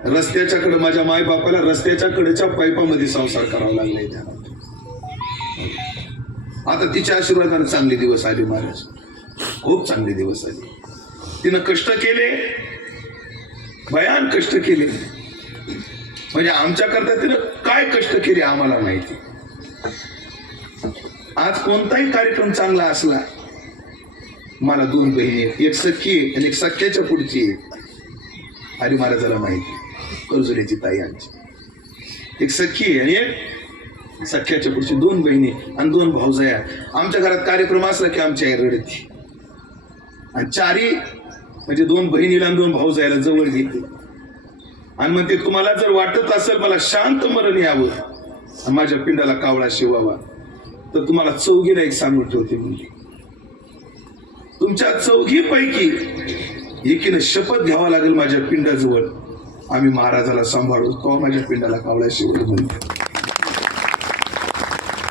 रस्त्याच्याकडे, माझ्या माय बापाला रस्त्याच्या कडेच्या पाईपामध्ये संसार करावा लागलाय. आता तिच्या आशीर्वादाने चांगले दिवस आले महाराज, खूप चांगले दिवस आले. तिनं कष्ट केले, भयान कष्ट केले. म्हणजे आमच्याकरता तिनं काय कष्ट केले आम्हाला माहिती. आज कोणताही कार्यक्रम चांगला असला, मला 2 बहिणी आहेत, एक सख्खी आणि एक सख्याच्या पुढची आहे. हरी महाराजाला माहिती, कर्जुल्याची ताई आमची, एक सख्खी आणि एक सख्याच्या पुढची 2 बहिणी आणि 2 भाऊजाया. आमच्या घरात कार्यक्रम असला की आमची आई रडते आणि 4 म्हणजे 2 बहिणीला आणि 2 भाऊजायाला जवळ घेते आणि म्हणते, तुम्हाला जर वाटत असेल मला शांत मरण यावं आणि माझ्या पिंडाला कावळा शिवावा, तर तुम्हाला 4घीला एक सांगून ठेवते. म्हणजे तुमच्या 4घीपैकी एकीनं शपथ घ्यावा लागेल माझ्या पिंडाजवळ, आम्ही महाराजाला सांभाळू, तो माझ्या पिंडाला कावळा शिवलं. म्हणते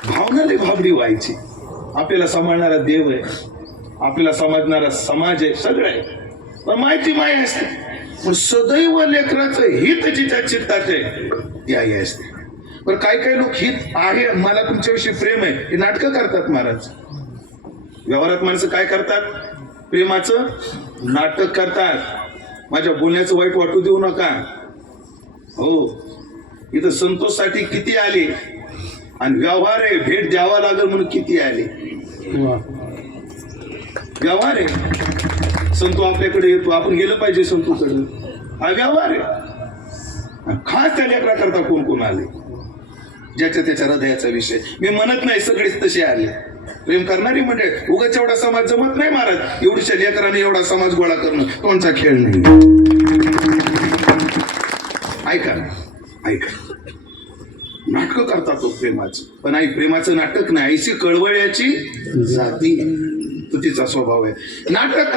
भावनाने भाबडी व्हायची. आपल्याला सांभाळणारा देव आहे, आपल्याला समजणारा समाज आहे, सगळं आहे, पण माहिती माय असते. पण सदैव लेकराचं हित जिच्या चित्तात आहे ती आई असते. पण काही काही लोक हित आहे, मला तुमच्याविषयी प्रेम आहे, हे नाटकं करतात महाराज. व्यवहारात माणसं काय करतात? प्रेमाचं नाटक करतात. माझ्या बोलण्याचं वाईट वाटू देऊ नका. हो, इथं संतोषसाठी किती आले आणि व्यवहार आहे, भेट द्यावा लागेल म्हणून किती आले. व्यवहार आहे, संतो आपल्याकडे येतो, आपण गेलं पाहिजे संतोकडे. हा व्यवहार आहे. आणि खास त्या लेकरा करता कोण कोण आले, ज्याच्या त्याच्या हृदयाचा विषय. मी म्हणत नाही सगळेच तसे आले, प्रेम करणारी म्हणजे उगाच एवढा समाज जमत नाही महाराज. एवढ्या लेकराने एवढा समाज गोळा करणं कोणचा खेळ नाही. ऐका ऐका, नाटक करतात तो प्रेमाचं, पण आई प्रेमाचं नाटक नाही. आईची कळवळ्याची जाती, तो तिचा स्वभाव आहे. नाटक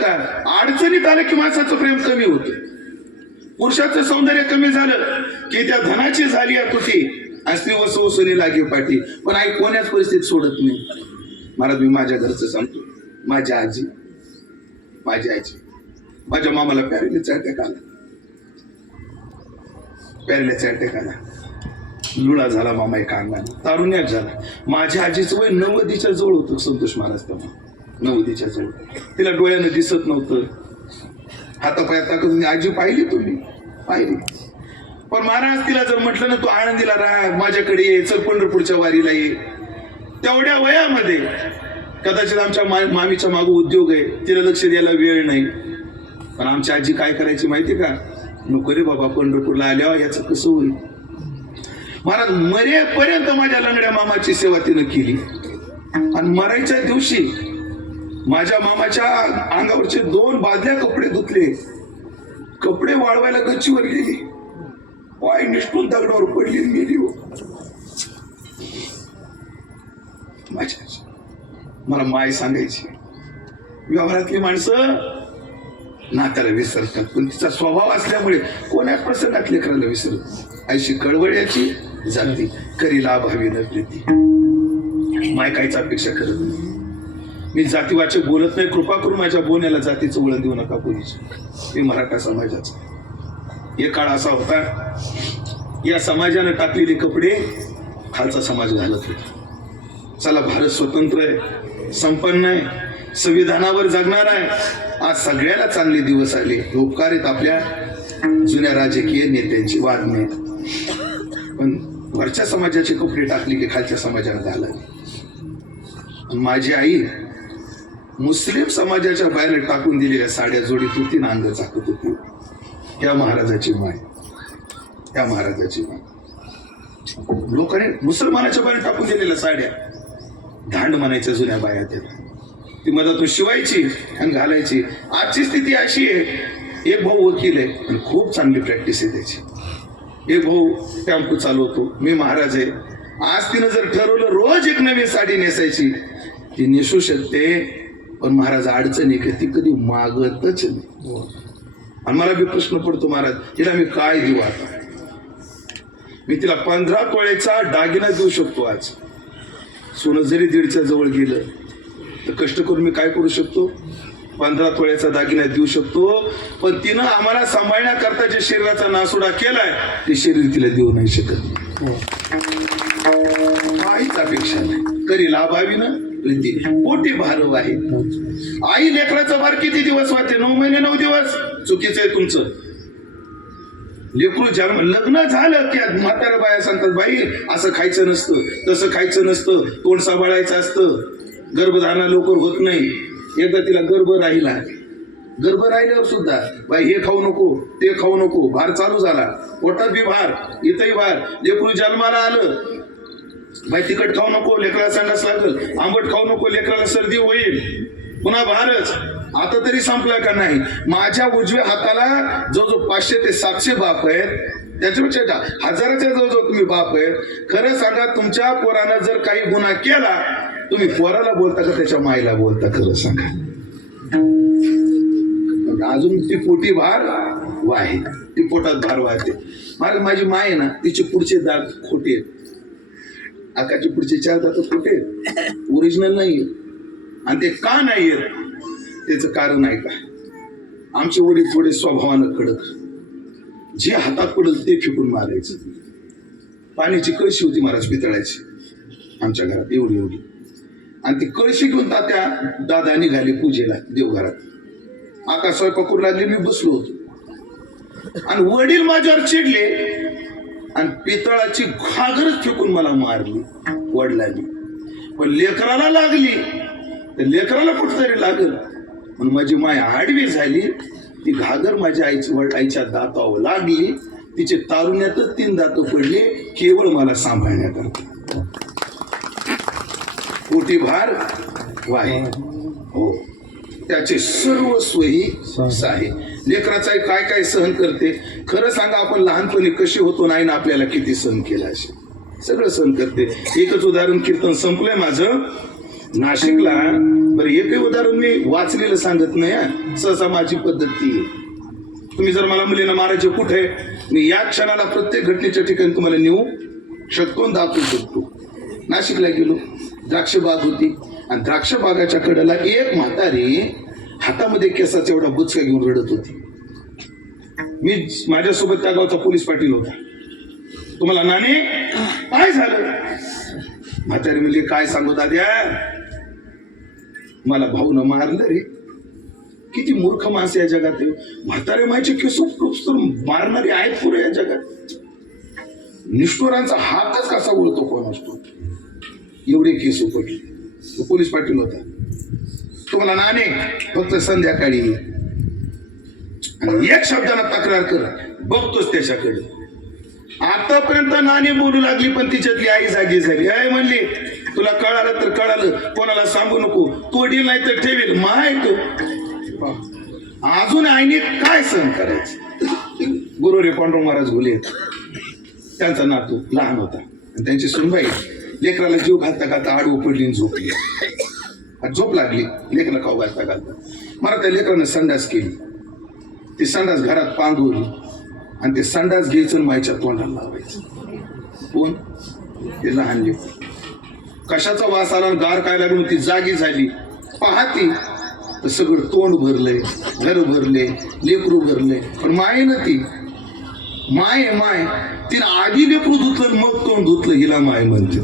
का अडचणीत आलं की माणसाचं प्रेम कमी होतं. पुरुषाचं सौंदर्य कमी झालं की त्या धनाची झाली तुटी, असली वसवसनी लागे पाठी. पण आई कोण्याच परिस्थितीत सोडत नाही. महाराज मी माझ्या घरचं सांगतो. माझी आजी माझ्या मामाला पॅरेलिसचा अटॅक आला. लुळा झाला मामा एका अंगाने, तारुण्यात झाला. माझ्या आजीचं वय 90च्या जवळ होतं. संतोष महाराज तेव्हा 90च्या जवळ. तिला डोळ्यानं दिसत नव्हतं. हातापायात टाकून आजी पाहिली, तुम्ही पाहिली. पण महाराज तिला जर म्हटलं ना तू आळंदीला राहा, माझ्याकडे ये, चल पंढरपूरच्या वारीला ये, तेवढ्या वयामध्ये कदाचित आमच्या मामीच्या मागं उद्योग आहे, तिला लक्ष द्यायला वेळ नाही. पण आमची आजी काय करायची माहिती का, नको रे बाबा पंढरपूरला आल्यावर याचं कसं होईल. महाराज मरेपर्यंत माझ्या लंगड्या मामाची सेवा तिनं केली. आणि मरायच्या दिवशी माझ्या मामाच्या अंगावरचे 2 बादल्या कपडे धुतले, कपडे वाळवायला गच्चीवर गेली, पाय निष्ठून दगडावर पडली गेली. मला माय सांगायची, व्यवहारातली माणसं नात्याला विसरतात, पण तिचा स्वभाव असल्यामुळे कोणाच प्रसंगात लेकराला विसरत. आईशी कळवळ्याची जाती, करी लाभावी न प्रीती. माय काहीच अपेक्षा करत नाही. मी जातीवाचे बोलत नाही. कृपा करून माझ्या बोण्याला जातीचं वळण देऊ नका कोणीच. हे मराठा समाजाचं एक काळ असा होता, या समाजानं टाकलेले कपडे खालचा समाज घालत होता. चला भारत स्वतंत्र आहे, संपन्न आहे, संविधानावर जगणार आहे. आज सगळ्याला चांगले दिवस आले. उपकार आहेत आपल्या जुन्या राजकीय नेत्यांची, वाद नाही. पण वरच्या समाजाचे कपडे टाकले की खालच्या समाजाला घालावे. माझी आई मुस्लिम समाजाच्या बाहेर टाकून दिलेल्या साड्या जोडीत होती ना, अंग चाकत होती. त्या महाराजाची माय, त्या महाराजाची माय. लोकांनी मुसलमानाच्या बाहेर टाकून दिलेल्या साड्या धांड म्हणायच्या जुन्या बाया, त्याला ती मधातून शिवायची आणि घालायची. आजची स्थिती अशी आहे, एक भाऊ वकील आहे आणि खूप चांगली प्रॅक्टिस आहे त्याची. एक भाऊ टेम्पो चालवतो, मी महाराज आहे. आज तिनं जर ठरवलं रोज एक नवीन साडी नेसायची, ती नेसू शकते. पण महाराज अडचण आहे की ती कधी मागतच नाही. आणि मला बी प्रश्न पडतो, महाराज तिला मी काय देऊ आता. मी तिला 15 तोळ्याचा दागिना देऊ शकतो. आज सोनं जरी 1.5च्या जवळ गेलं तर कष्ट करून मी काय करू शकतो, 15 तोळ्याचा दागिना देऊ शकतो. पण तिनं आम्हाला सांभाळण्याकरता जे शरीराचा नासुडा केलाय, ते शरीर तिला देऊ नाही शकत. काहीच अपेक्षा नाही. करी लाभावीनं प्रीती, पोटी भारव आहे. आई लेकराचा भार किती दिवस वाटते, 9 महिने 9 दिवस. चुकीचं आहे तुमचं. लेकरू जन्म लग्न झालं की म्हाताऱ्या बाया सांगतात, बाई असं खायचं नसतं, तसं खायचं नसतं, तोंड सांभाळायचं असतं, गर्भधारणा लवकर होत नाही. एकदा तिला गर्भ राहिल्यावर सुद्धा बाई हे खाऊ नको, ते खाऊ नको, भार चालू झाला. पोटात बी भार, इथंही भार. लेकरू जन्माला आलं, बाई तिखट खाऊ नको, लेकराला संडास लागल. आंबट खाऊ नको, लेकराला सर्दी होईल. पुन्हा भारच. आता तरी संपला का नाही. माझ्या उजव्या हाताला जो 500 ते 700 बाप आहेत, त्याच्यापेक्षा 1000च्या जवळजवळ तुम्ही बाप आहेत. खरं सांगा, तुमच्या पोरानं जर काही गुन्हा केला, तुम्ही पोराला बोलता का त्याच्या माईला बोलता? खरं सांगा. अजून ती पोटी भार वाहे, ती पोटात भार वाहते. माझी माय आहे ना, तिचे पुढचे दात खोटे आहेत. आकाची पुढचे 4 दात खोटे, ओरिजिनल नाहीये. आणि ते का नाहीयेत त्याचं कारण आहे का, आमचे वडील थोडे स्वभावानं कडक. जे हातात पडल ते फेकून मारायचं. पाण्याची कळशी होती महाराज पितळाची आमच्या घरात, एवढी. आणि ती कळशी घेऊन तात्या दादा निघाले पूजेला देवघरात. आका स्वयंपाक करू लागले, मी बसलो होतो. आणि वडील माझ्यावर चिडले आणि पितळाची घागरच फेकून मला मारली वडिलांनी. पण लेकराला लागली तर लेकराला कुठतरी लागल. म्हणून माझी माय आडवी झाली ती घागर माझ्या आईच्या दातावर लागली, तिचे तारुण्यातच 3 दात पडले केवळ मला सांभाळण्याकरता. पोटी भार वाहे हो, त्याचे सर्वस्वही साहे. लेकराचा काय काय सहन करते. खरं सांगा, आपण लहानपणी कसे होतो नाही ना, आपल्याला किती सहन केला असे सगळं सहन करते. एकच उदाहरण, कीर्तन संपलंय माझं नाशिकला. बरं, एकही उदाहरण मी वाचलेलं सांगत नाही, सहसा माझी पद्धती आहे. तुम्ही जर मला मुलींना मारायचे कुठे, मी या क्षणाला प्रत्येक घटनेच्या ठिकाणी तुम्हाला नेऊ शकतो, दाखवू शकतो. नाशिकला गेलो, द्राक्ष बाग होती आणि द्राक्ष बागाच्या कडेला एक म्हातारी हातामध्ये केसाचा एवढा बुचका घेऊन रडत होती. मी माझ्यासोबत त्या गावचा पोलीस पाटील होता. तुम्हाला नाणे काय झालं? म्हातारी म्हणजे काय सांगू दाद्या, मला भाऊनं मारलं रे. किती मूर्ख माणसं या जगात. म्हातारे मायचे केस मारणारे आहेत पुरे या जगात. निष्ठुरांचा हातच कसा उडतो कोण असतो, एवढे केस उपटले. तो पोलीस पाटील होता. तुम्हाला नाणे फक्त संध्याकाळी आणि एक शब्दाला तक्रार कर, बघतोच त्याच्याकडे. आतापर्यंत नाणी बोलू लागली, पण तिच्यातली आई जागी झाली. आई म्हणली, तुला कळालं तर कळालं, कोणाला सांगू नको, तोडील नाही तर ठेवील. माय तो अजून आईने काय सहन करायचं. गुरु रे पांडुरंग महाराज घुले, त्यांचा नातू लहान होता आणि त्यांची सुनबाई लेकराला जीव घालता घालता आडवं पडली, झोपली. झोप लागली, लेकराला खाऊ घालता घालता मला त्या लेकरानं संडास केली. ती संडास घरात पांघरली आणि ते संडास घ्यायचं मायच्या तोंडाला लावायचं. कोण? ते लहान लेकरं. कशाचा वास आला, गार काय लागून ती जागी झाली. पाहती तर सगळं तोंड भरलंय, घर भरले, लेकरू भरले. पण माय न ती माय माय तिने आधी लेकरू धुतलं मग तोंड धुतलं, हिला माय म्हणते.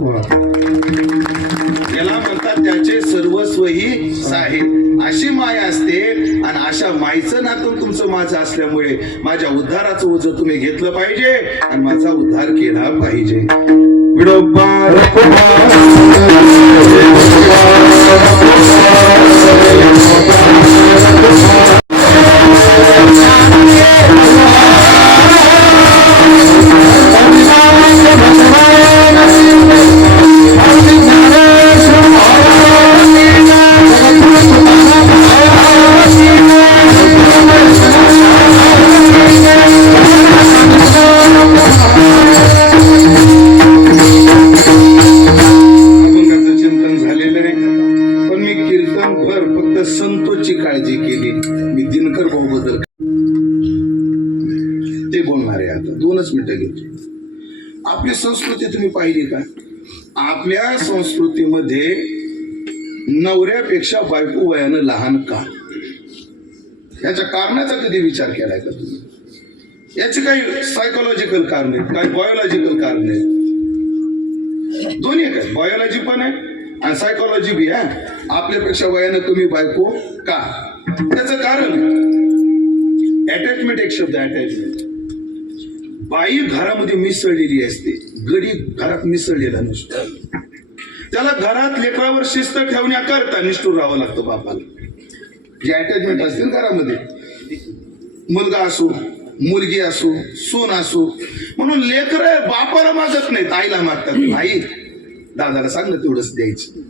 याला म्हणतात त्याचे सर्वस्व ही साहे. अशी माय असते आणि अशा मायचं नातं तुमचं माझं असल्यामुळे माझ्या उद्धाराचं ओझं तुम्ही घेतलं पाहिजे आणि माझा उद्धार केला पाहिजे. संतोषची काळजी केली. मी दिनकर भाऊ बद्दल ते बोलणार आहे. आता 2च मिनिटं घेतो. आपली संस्कृती तुम्ही पाहिली का? आपल्या संस्कृतीमध्ये नवऱ्यापेक्षा बायको वयानं लहान का? याच्या कारणाचा कधी विचार केलाय का तुम्ही? याचे काही सायकोलॉजिकल कारण आहेत, काही बायोलॉजिकल कारण आहेत. दोन्ही काय, बायोलॉजी पण आहे आणि सायकोलॉजी बी आहे. आपल्यापेक्षा वयानं कमी बायको का? त्याचं कारण अटॅचमेंट. एक शब्द अटॅचमेंट. बाई घरामध्ये मिसळलेली असते, गडी घरात मिसळलेला नसतो. त्याला घरात लेकरावर शिस्त ठेवण्याकरता निष्ठुर राहावं लागतं बापाला. जे अटॅचमेंट असतील घरामध्ये, मुलगा असो मुलगी असो सून असो, म्हणून लेकर बापाला मागत नाहीत, आईला मागतात. आई दादाला सांग ना तेवढंच द्यायचं.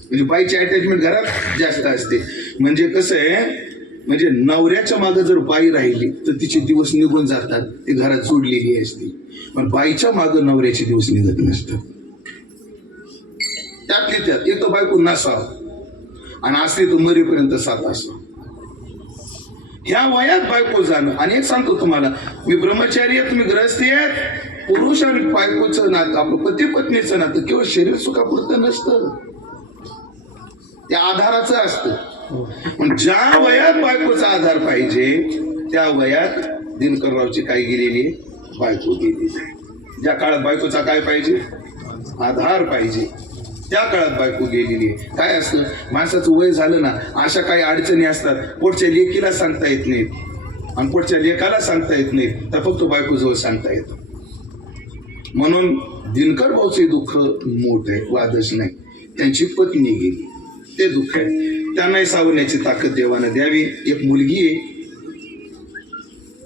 म्हणजे बाईची अटॅचमेंट घरात जास्त असते. म्हणजे कसं आहे, म्हणजे नवऱ्याच्या मागे जर बाई राहिली तर तिचे दिवस निघून जातात, ती घरात जोडलेली असते. पण बाईच्या मागे नवऱ्याचे दिवस निघत नसतात. त्यातली त्यात एक तर बायको नसावं आणि असली तर मरेपर्यंत साथ असावं. ह्या वयात बायको जाणं. आणि एक सांगतो तुम्हाला, मी ब्रह्मचारी आहे, तुम्ही ग्रहस्थी आहेत. पुरुष आणि बायकोचं नातं, आपलं पती पत्नीचं नातं केवळ शरीर सुखापुरतं नसतं, त्या आधाराचं असतं. पण ज्या वयात बायकोचा आधार पाहिजे त्या वयात दिनकररावची काय गेलेली, बायको गेलेली. ज्या काळात बायकोचा काय पाहिजे, आधार पाहिजे, त्या काळात बायको गेलेली. काय असतं, माणसाचं वय झालं ना, अशा काही अडचणी असतात, पुढच्या लेकीला सांगता येत नाहीत आणि पुढच्या लेकाला सांगता येत नाहीत, तर फक्त बायकोजवळ सांगता येतं. म्हणून दिनकर भाऊचे दुःख मोठ आहे, वादच नाही. त्यांची पत्नी गेली, ते दुःख आहे. त्यांनाही सावरण्याची ताकद देवानं द्यावी. एक मुलगी आहे,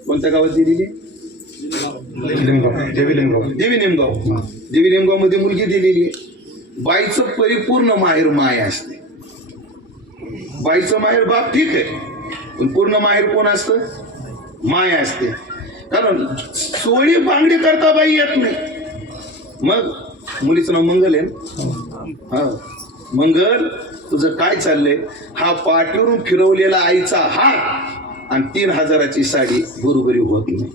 कोणत्या गावात दिलेली? देवी नेमगाव मध्ये मुलगी दिलेली आहे. बाईचं परिपूर्ण माहेर माय असते. बाईचं माहेर बाप ठीक आहे, पण पूर्ण माहेर कोण असतं? माय असते. कारण सोळी बांगडी करता बाई येत नाही. मग मुलीचं नाव मंगल आहे ना? हा, मंगल तुझं काय चाललंय? हा पाठीवरून फिरवलेला आईचा हात आणि 3000ची साडी बरोबरी होत नाही.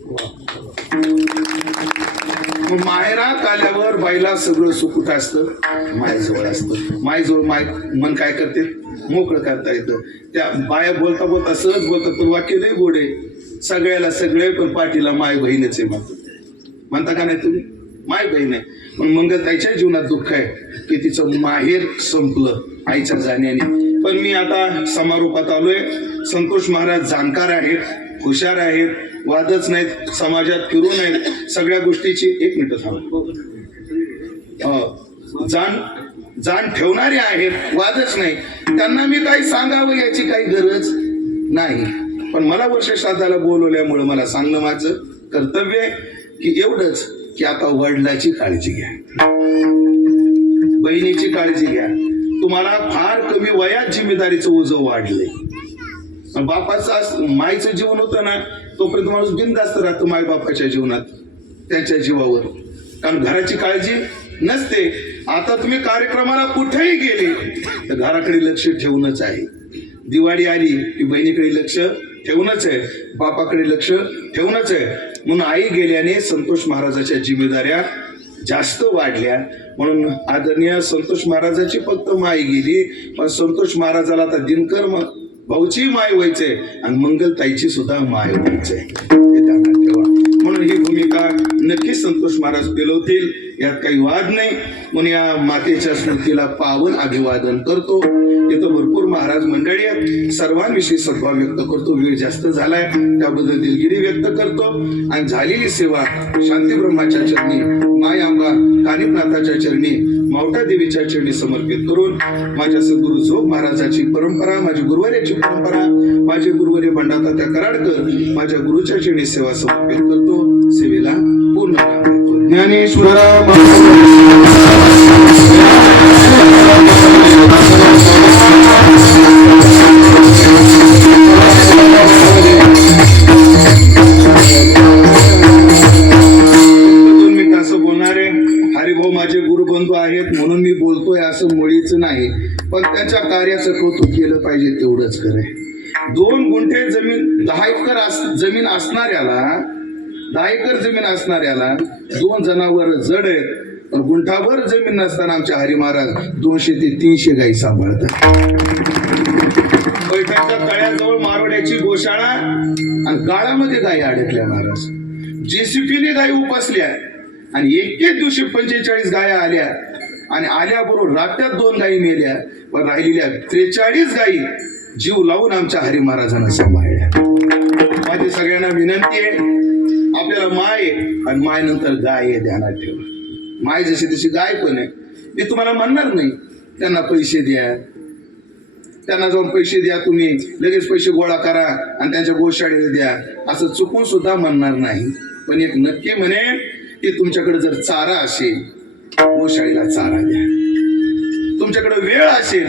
मग माहेरात आल्यावर बाईला सगळं सुखूट असतं, मायजवळ असतं. मायजवळ माय मन काय करते? मोकळं करता येतं. त्या बाया बोलता बोलता सहज बोलतात, पण वाक्य लय गोड आहे. सगळ्याला सगळे, पण पाठीला माय बहीणच आहे म्हणता का नाही तुम्ही? माय बहीण आहे. पण मंगलताईच्या जीवनात दुःख आहे की तिचं माहेर संपलं आईच्या जाण्याने. पण मी आता समारोपात आलोय. संतोष महाराज जाणकार आहेत, हुशार आहेत, वादच नाहीत, समाजात फिरू नयेत, सगळ्या गोष्टीची. एक मिनिट थांब. जाण ठेवणारे आहेत, वादच नाही. त्यांना मी काही सांगावं याची काही गरज नाही. पण मला वर्ष श्राद्धाला बोलवल्यामुळे मला सांगणं माझं कर्तव्य आहे की एवढंच की आता वडिलाची काळजी घ्या, बहिणीची काळजी घ्या. तुम्हाला फार कमी वयात जिम्मेदारीचं ओझं वाढलंय. बापाचं मायचं जीवन होतं ना, तोपर्यंत माणूस बिनधास्त राहतो माय बापाच्या जीवनात, त्यांच्या जीवावर. कारण घराची काळजी नसते. आता तुम्ही कार्यक्रमाला कुठेही गेले तर घराकडे लक्ष ठेवूनच आहे. दिवाळी आली की बहिणीकडे लक्ष ठेवूनच आहे, बापाकडे लक्ष ठेवूनच आहे. म्हणून आई गेल्याने संतोष महाराजाच्या जिम्मेदाऱ्या जास्त वाढल्या. म्हणून आदरणीय संतोष महाराजाची फक्त माय गेली, पण संतोष महाराजाला आता दिनकर भाऊची माय व्हायचंय आणि मंगलताईची सुद्धा माय व्हायचंय, हे ध्यानात ठेवा. म्हणून ही भूमिका नक्की संतोष महाराज पेलवतील, यात काही वाद नाही. म्हणून या मातेच्या स्मृतीला पावन अभिवादन करतो. इथं भरपूर महाराज मंडळी आहेत, सर्वांविषयी सद्भाव व्यक्त करतो. वेळ जास्त झालाय त्याबद्दल दिलगिरी व्यक्त करतो. आणि झालेली सेवा शांती ब्रह्माच्या चरणी, माय आंबा कानिपनाथाच्या चरणी, मावटा देवीच्या चरणी समर्पित करून माझ्या सद्गुरु झोप महाराजाची परंपरा, माझी गुरुवर्याची परंपरा, माझे गुरुवर्य बंडातात्या कराडकर, माझ्या गुरुच्या चरणी सेवा समर्पित करतो. सेवेला पूर्ण देतो. ज्ञानेश्वर माझे गुरुबंधू आहेत म्हणून मी बोलतोय असं मुळीच नाही, पण त्यांच्या कार्याचं कौतुक केलं पाहिजे, तेवढंच खरंय. 2 गुंठे जमीन 10 एकर जमीन असणाऱ्याला 2 जनावर जड आहेत, पण गुंठाभर जमीन नसताना आमच्या हरी महाराज 200 ते 300 गाई सांभाळतात. पैठणच्या तळ्याजवळ मारवाड्याची गोशाळा आणि गाळामध्ये गायी अडकल्या महाराज. जेसीपीने गायी उपसल्या आणि एकेच दिवशी 45 गाया आल्या आणि आल्याबरोबर रात्यात 2 गायी मेल्या, पण राहिलेल्या 43 गायी जीव लावून आमच्या हरी महाराजांना सांभाळल्या. माझी सगळ्यांना विनंती आहे, आपल्याला माय आणि माय नंतर गाय आहे, ध्यानात ठेवा. माय जशी तशी गाय पण आहे. मी तुम्हाला म्हणणार नाही त्यांना पैसे द्या, त्यांना जाऊन पैसे द्या, तुम्ही लगेच पैसे गोळा करा आणि त्यांच्या गोशाळेला द्या, असं चुकून सुद्धा म्हणणार नाही. पण एक नक्की म्हणे की तुमच्याकडे जर चारा असेल, गोशाळेला चारा द्या. तुमच्याकडे वेळ असेल,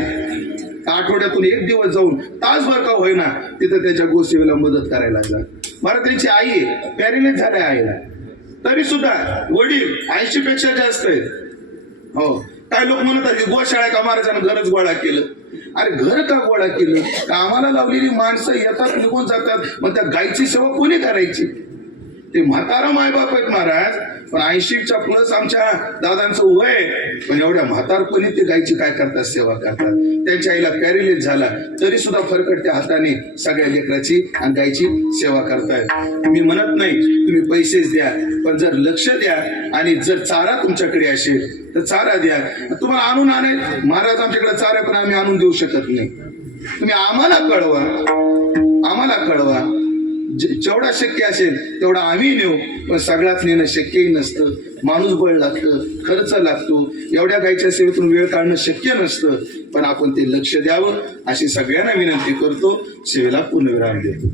आठवड्यातून 1 दिवस जाऊन तासभर का होईना तिथं त्याच्या गोसेवेला मदत करायला जा. मला त्यांची आई आहे, पॅरेलाइज झाल्या आईला, तरी सुद्धा वडील 80 पेक्षा जास्त आहेत. हो, काय लोक म्हणतात की गोशाळा का महाराजांना घरच गोळा केलं. अरे घर का गोळा केलं? कामाला लावलेली माणसं येतात, निघून जातात, मग त्या गायची सेवा कोणी करायची? ते म्हातारा मायबाप आहेत महाराज, पण 80च्या प्लस आमच्या दादांचं वय, पण एवढ्या म्हातारपणी ते गायची काय करतात? सेवा करतात. त्यांच्या आईला पॅरेलाइज झाला तरी सुद्धा फरकटत्या हाताने सगळ्या लेकराची आणि गायची सेवा करतायत. मी म्हणत नाही तुम्ही पैसेच द्या, पण जर लक्ष द्या आणि जर चारा तुमच्याकडे असेल तर चारा द्या. तुम्हाला आणून महाराज आमच्याकडे चारा पण आम्ही आणून देऊ शकत नाही. तुम्ही आम्हाला कळवा, जेवढा शक्य असेल तेवढा आम्ही नेऊ, पण सगळ्याच नेणं शक्यही नसतं. माणूस बळ लागतं, खर्च लागतो, एवढ्या गायच्या सेवेतून वेळ काढणं शक्य नसतं. पण आपण ते लक्ष द्यावं अशी सगळ्यांना विनंती करतो. सेवेला पूर्णविराम देतो.